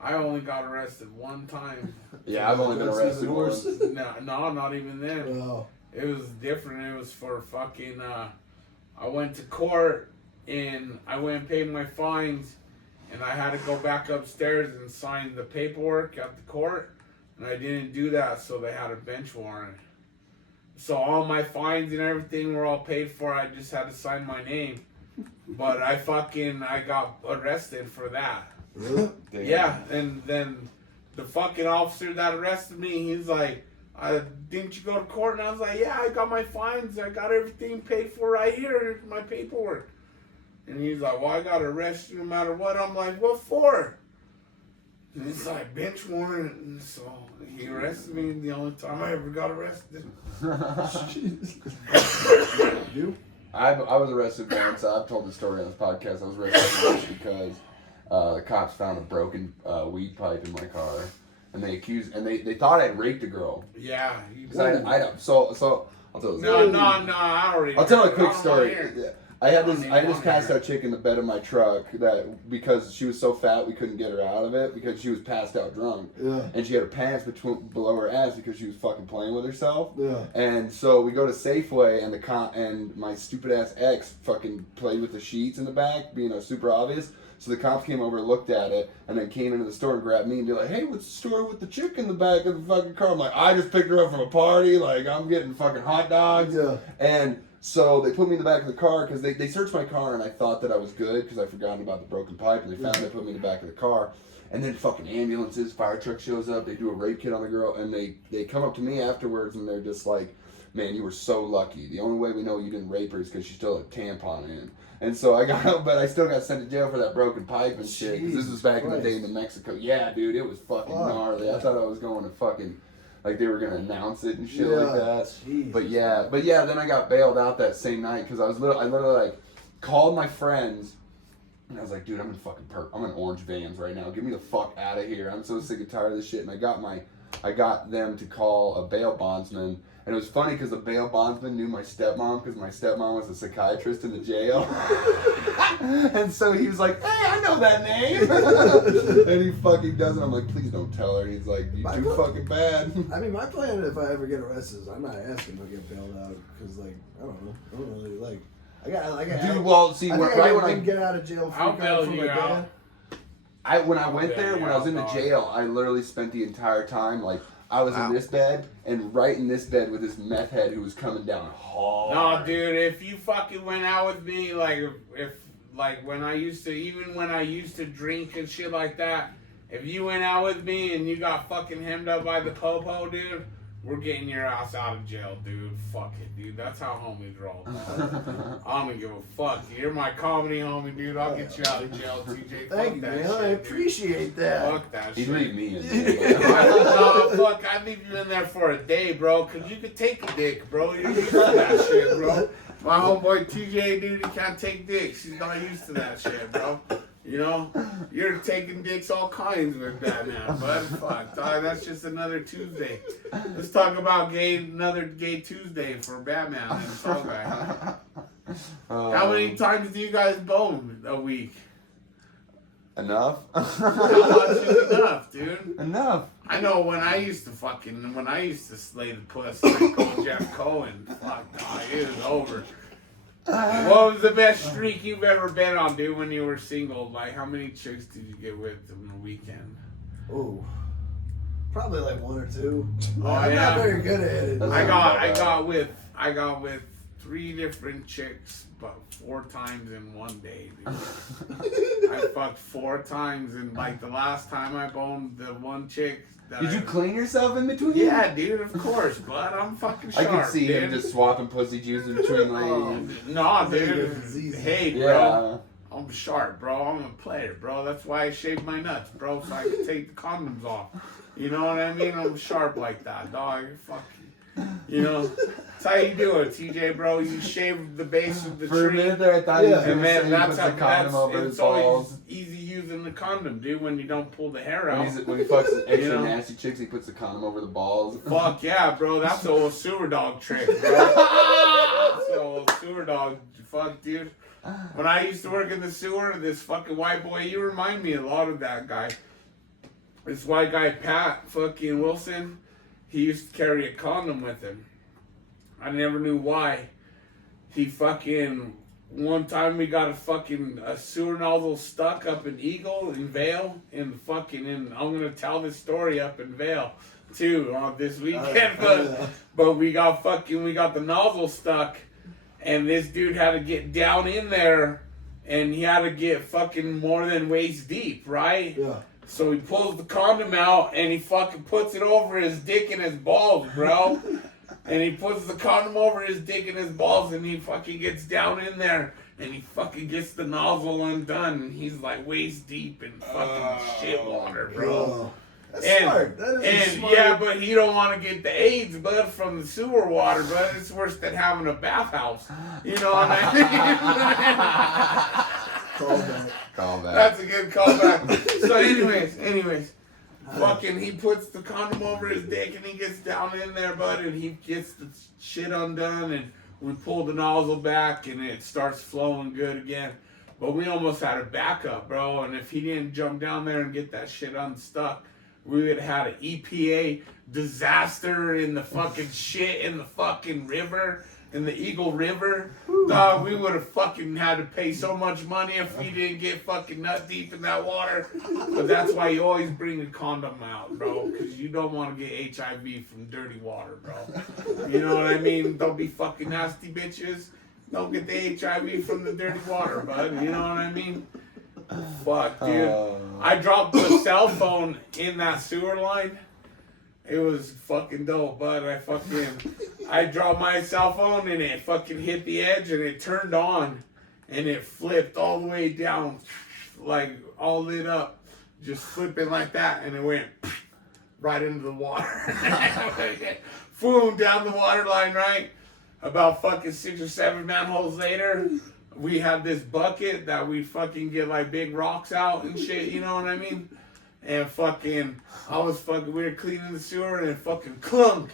I only got arrested one time. Yeah, I've only been That's arrested even worse. once. No, not even then. Oh. It was different. It was for fucking, I went to court and I went and paid my fines and I had to go back upstairs and sign the paperwork at the court and I didn't do that, so they had a bench warrant. So all my fines and everything were all paid for. I just had to sign my name. But I got arrested for that. Really? Damn. Yeah, and then the fucking officer that arrested me, he's like, didn't you go to court? And I was like, yeah, I got my fines. I got everything paid for right here. Here's my paperwork. And he's like, well, I got to arrest you no matter what. I'm like, what for? And he's like, bench warrant. And so he arrested me the only time I ever got arrested. You? I was arrested once. I've told the story on this podcast. I was arrested once because the cops found a broken weed pipe in my car, and they thought I'd raped a girl. Yeah. So I'll tell this. No, I already. I'll tell a heard it. quick I don't story. wanna hear it. Yeah. I had this I don't even passed wanna out chick in the bed of my truck that because she was so fat we couldn't get her out of it because she was passed out drunk. Yeah. And she had her pants below her ass because she was fucking playing with herself. Yeah. And so we go to Safeway and my stupid ass ex fucking played with the sheets in the back, being super obvious. So the cops came over, looked at it, and then came into the store and grabbed me and be like, "Hey, what's the story with the chick in the back of the fucking car?" I'm like, "I just picked her up from a party. Like, I'm getting fucking hot dogs." Yeah. And so they put me in the back of the car because they searched my car and I thought that I was good because I forgotten about the broken pipe and they found they put me in the back of the car. And then fucking ambulances, fire truck shows up, they do a rape kit on the girl and they come up to me afterwards and they're just like, "Man, you were so lucky. The only way we know you didn't rape her is because she still had a tampon in." And so but I still got sent to jail for that broken pipe and shit. Because this was back in the day in New Mexico. Yeah, dude, it was fucking gnarly. I thought I was going to fucking, like they were going to announce it and shit like that. Jeez. But yeah, then I got bailed out that same night because I literally like called my friends and I was like, "Dude, I'm in fucking I'm in orange vans right now. Get me the fuck out of here. I'm so sick and tired of this shit." And I got them to call a bail bondsman. And it was funny because the bail bondsman knew my stepmom because my stepmom was a psychiatrist in the jail. And so he was like, "Hey, I know that name." And he fucking does it. I'm like, "Please don't tell her." He's like, "You too fucking bad." I mean, my plan if I ever get arrested is I'm not asking to get bailed out because, like, I don't know. I don't really, like, I got Dude, well, see, I think right I when I get out of jail free I'll card bail from you my out. dad. when I went there, when I was in the jail, I literally spent the entire time, like, I was in this bed, and right in this bed with this meth head who was coming down hard. No, dude, if you fucking went out with me, when I used to drink and shit like that, if you went out with me and you got fucking hemmed up by the popo, dude, we're getting your ass out of jail, dude. Fuck it, dude. That's how homies roll. I don't give a fuck. You're my comedy homie, dude. I'll get you out of jail, TJ. Thank you, that man. shit, I dude. appreciate that. Fuck that He'd shit. leave me in No, fuck, I'd leave you in there for a day, bro, because you could take a dick, bro. You're used to that shit, bro. My homeboy TJ, dude, he can't take dicks. He's not used to that shit, bro. You know, you're taking dicks all kinds with Batman, but fuck, dog, that's just another Tuesday. Let's talk about another gay Tuesday for Batman and Tall Guy. How many times do you guys bone a week? Enough? How much is enough, dude? Enough. I know when I used to slay the puss like old Jeff Cohen, fuck, dog, it was over. What was the best streak you've ever been on, dude, when you were single? Like, how many chicks did you get with on the weekend? Ooh. Probably like 1 or 2. Oh, I'm yeah. not very good at it. I got with 3 different chicks, but 4 times in one day, dude. I fucked 4 times, and like the last time I boned the one chick. Did you clean yourself in between? Yeah, dude, of course, but I'm fucking sharp. I could see dude. him just swapping pussy juice in between ladies. No, dude. Hey, bro. Yeah. I'm sharp, bro. I'm a player, bro. That's why I shave my nuts, bro, so I can take the condoms off. You know what I mean? I'm sharp like that, dog. Fuck you. You know? That's how you do it, TJ, bro. You shave the base of the For a tree. minute there, I thought he was And going to say then he that's puts how the condom over his it's always balls. easy using the condom, dude, when you don't pull the hair out. When he fucks extra You know? nasty chicks, he puts the condom over the balls. Fuck yeah, bro. That's the old sewer dog trick, bro. That's the old sewer dog. Fuck, dude. When I used to work in the sewer, this fucking white boy, you remind me a lot of that guy. This white guy, Pat fucking Wilson, he used to carry a condom with him. I never knew why. He fucking, one time we got a sewer nozzle stuck up in Eagle in Vale, I'm gonna tell this story up in Vale too on this weekend, but we got the nozzle stuck, and this dude had to get down in there, and he had to get fucking more than waist deep, right? Yeah. So he pulls the condom out and he fucking puts it over his dick and his balls, bro. And he puts the condom over his dick and his balls, and he fucking gets down in there and he fucking gets the nozzle undone, and he's like waist deep in fucking shit water, bro. Oh, that's smart. That is smart. Yeah, but he don't want to get the AIDS, bud, from the sewer water, bud. It's worse than having a bathhouse. You know what I mean? Callback. That's a good callback. So anyways, fucking he puts the condom over his dick and he gets down in there, bud, and he gets the shit undone, and we pull the nozzle back and it starts flowing good again. But we almost had a backup, bro, and if he didn't jump down there and get that shit unstuck, we would have had an EPA disaster in the fucking shit in the fucking river. In the Eagle River, dog, we would have fucking had to pay so much money if we didn't get fucking nut deep in that water. But that's why you always bring a condom out, bro, because you don't want to get HIV from dirty water, bro. You know what I mean? Don't be fucking nasty bitches. Don't get the HIV from the dirty water, bud. You know what I mean? Fuck, dude. I dropped the cell phone in that sewer line. It was fucking dope, bud. I dropped my cell phone and it fucking hit the edge and it turned on and it flipped all the way down, like all lit up, just flipping like that, and it went right into the water. Boom, down the water line, right? About fucking 6 or 7 manholes later, we had this bucket that we fucking get like big rocks out and shit, you know what I mean? And fucking, we were cleaning the sewer and it fucking clunk.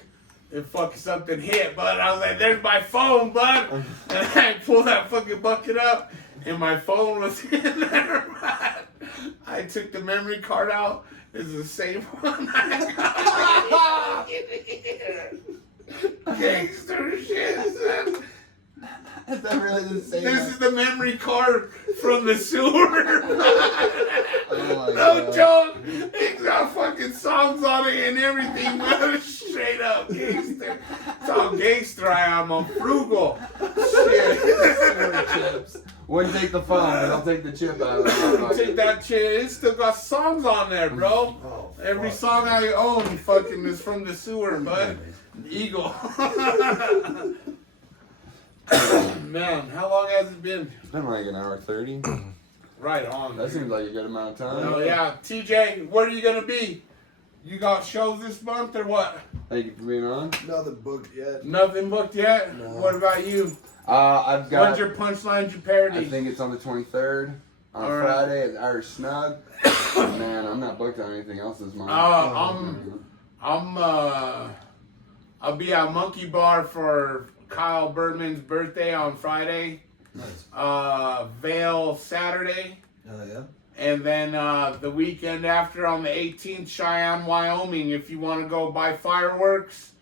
And fucking something hit, bud. I was like, there's my phone, bud. And I pulled that fucking bucket up and my phone was in there, bud. I took the memory card out. It's the same one I got. Gangster shit, son. Is that really the same? This is the memory card from the sewer. Oh No joke. It's got fucking songs on it and everything, man. Straight up gangster. It's how gangster I am. I'm frugal. Shit. Chips. Wouldn't take the phone, but I'll take the chip out of it. Take that shit. It's still got songs on there, bro. Oh, Every song I own fucking is from the sewer, bud. Eagle. Man, how long has it been? It's been like an hour 30. Right on. That seems like a good amount of time. Oh yeah, TJ, where are you gonna be? You got shows this month or what? Thank you for being on. Nothing booked yet. Nothing booked yet? No. What about you? I've got. When's your punchline, your parody? I think it's on the 23rd. On All right. Friday is Irish Snug. Man, I'm not booked on anything else this month. I'll be at Monkey Bar for Kyle Berman's birthday on Friday. Nice. Vale Saturday. Yeah. And then the weekend after on the 18th, Cheyenne, Wyoming. If you want to go buy fireworks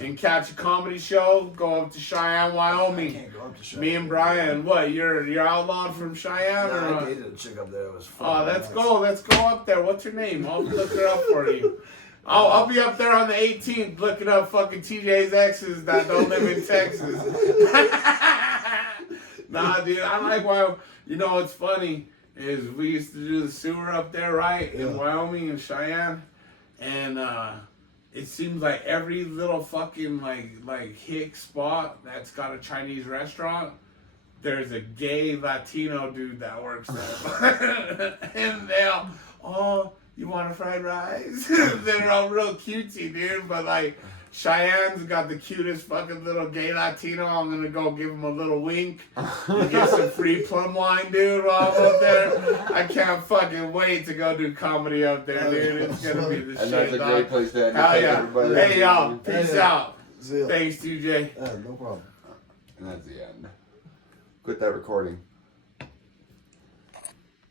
and catch a comedy show, go up to Cheyenne, I Wyoming. can't go up to Cheyenne. Me and Brian, what? You're outlawed from Cheyenne? Yeah, or I what? dated a chick up there. It was fun. Oh, let's go. Let's go up there. What's her name? I'll look her up for you. I'll be up there on the 18th looking up fucking TJ's exes that don't live in Texas. Nah, dude, I like Wyoming. You know what's funny is we used to do the sewer up there, right? In Yeah. Wyoming and Cheyenne. And it seems like every little fucking like hick spot that's got a Chinese restaurant, there's a gay Latino dude that works there. And they'll, oh, you want a fried rice? They're all real cutesy, dude. But like, Cheyenne's got the cutest fucking little gay Latino. I'm gonna go give him a little wink and get some free plum wine, dude, while I'm up there. I can't fucking wait to go do comedy up there, dude. It's gonna be the And shit, that's a dog. great place to end. Hell Thank yeah. everybody. Hey, y'all. Peace Yeah. out. See ya. Thanks, TJ. No problem. And that's the end. Quit that recording.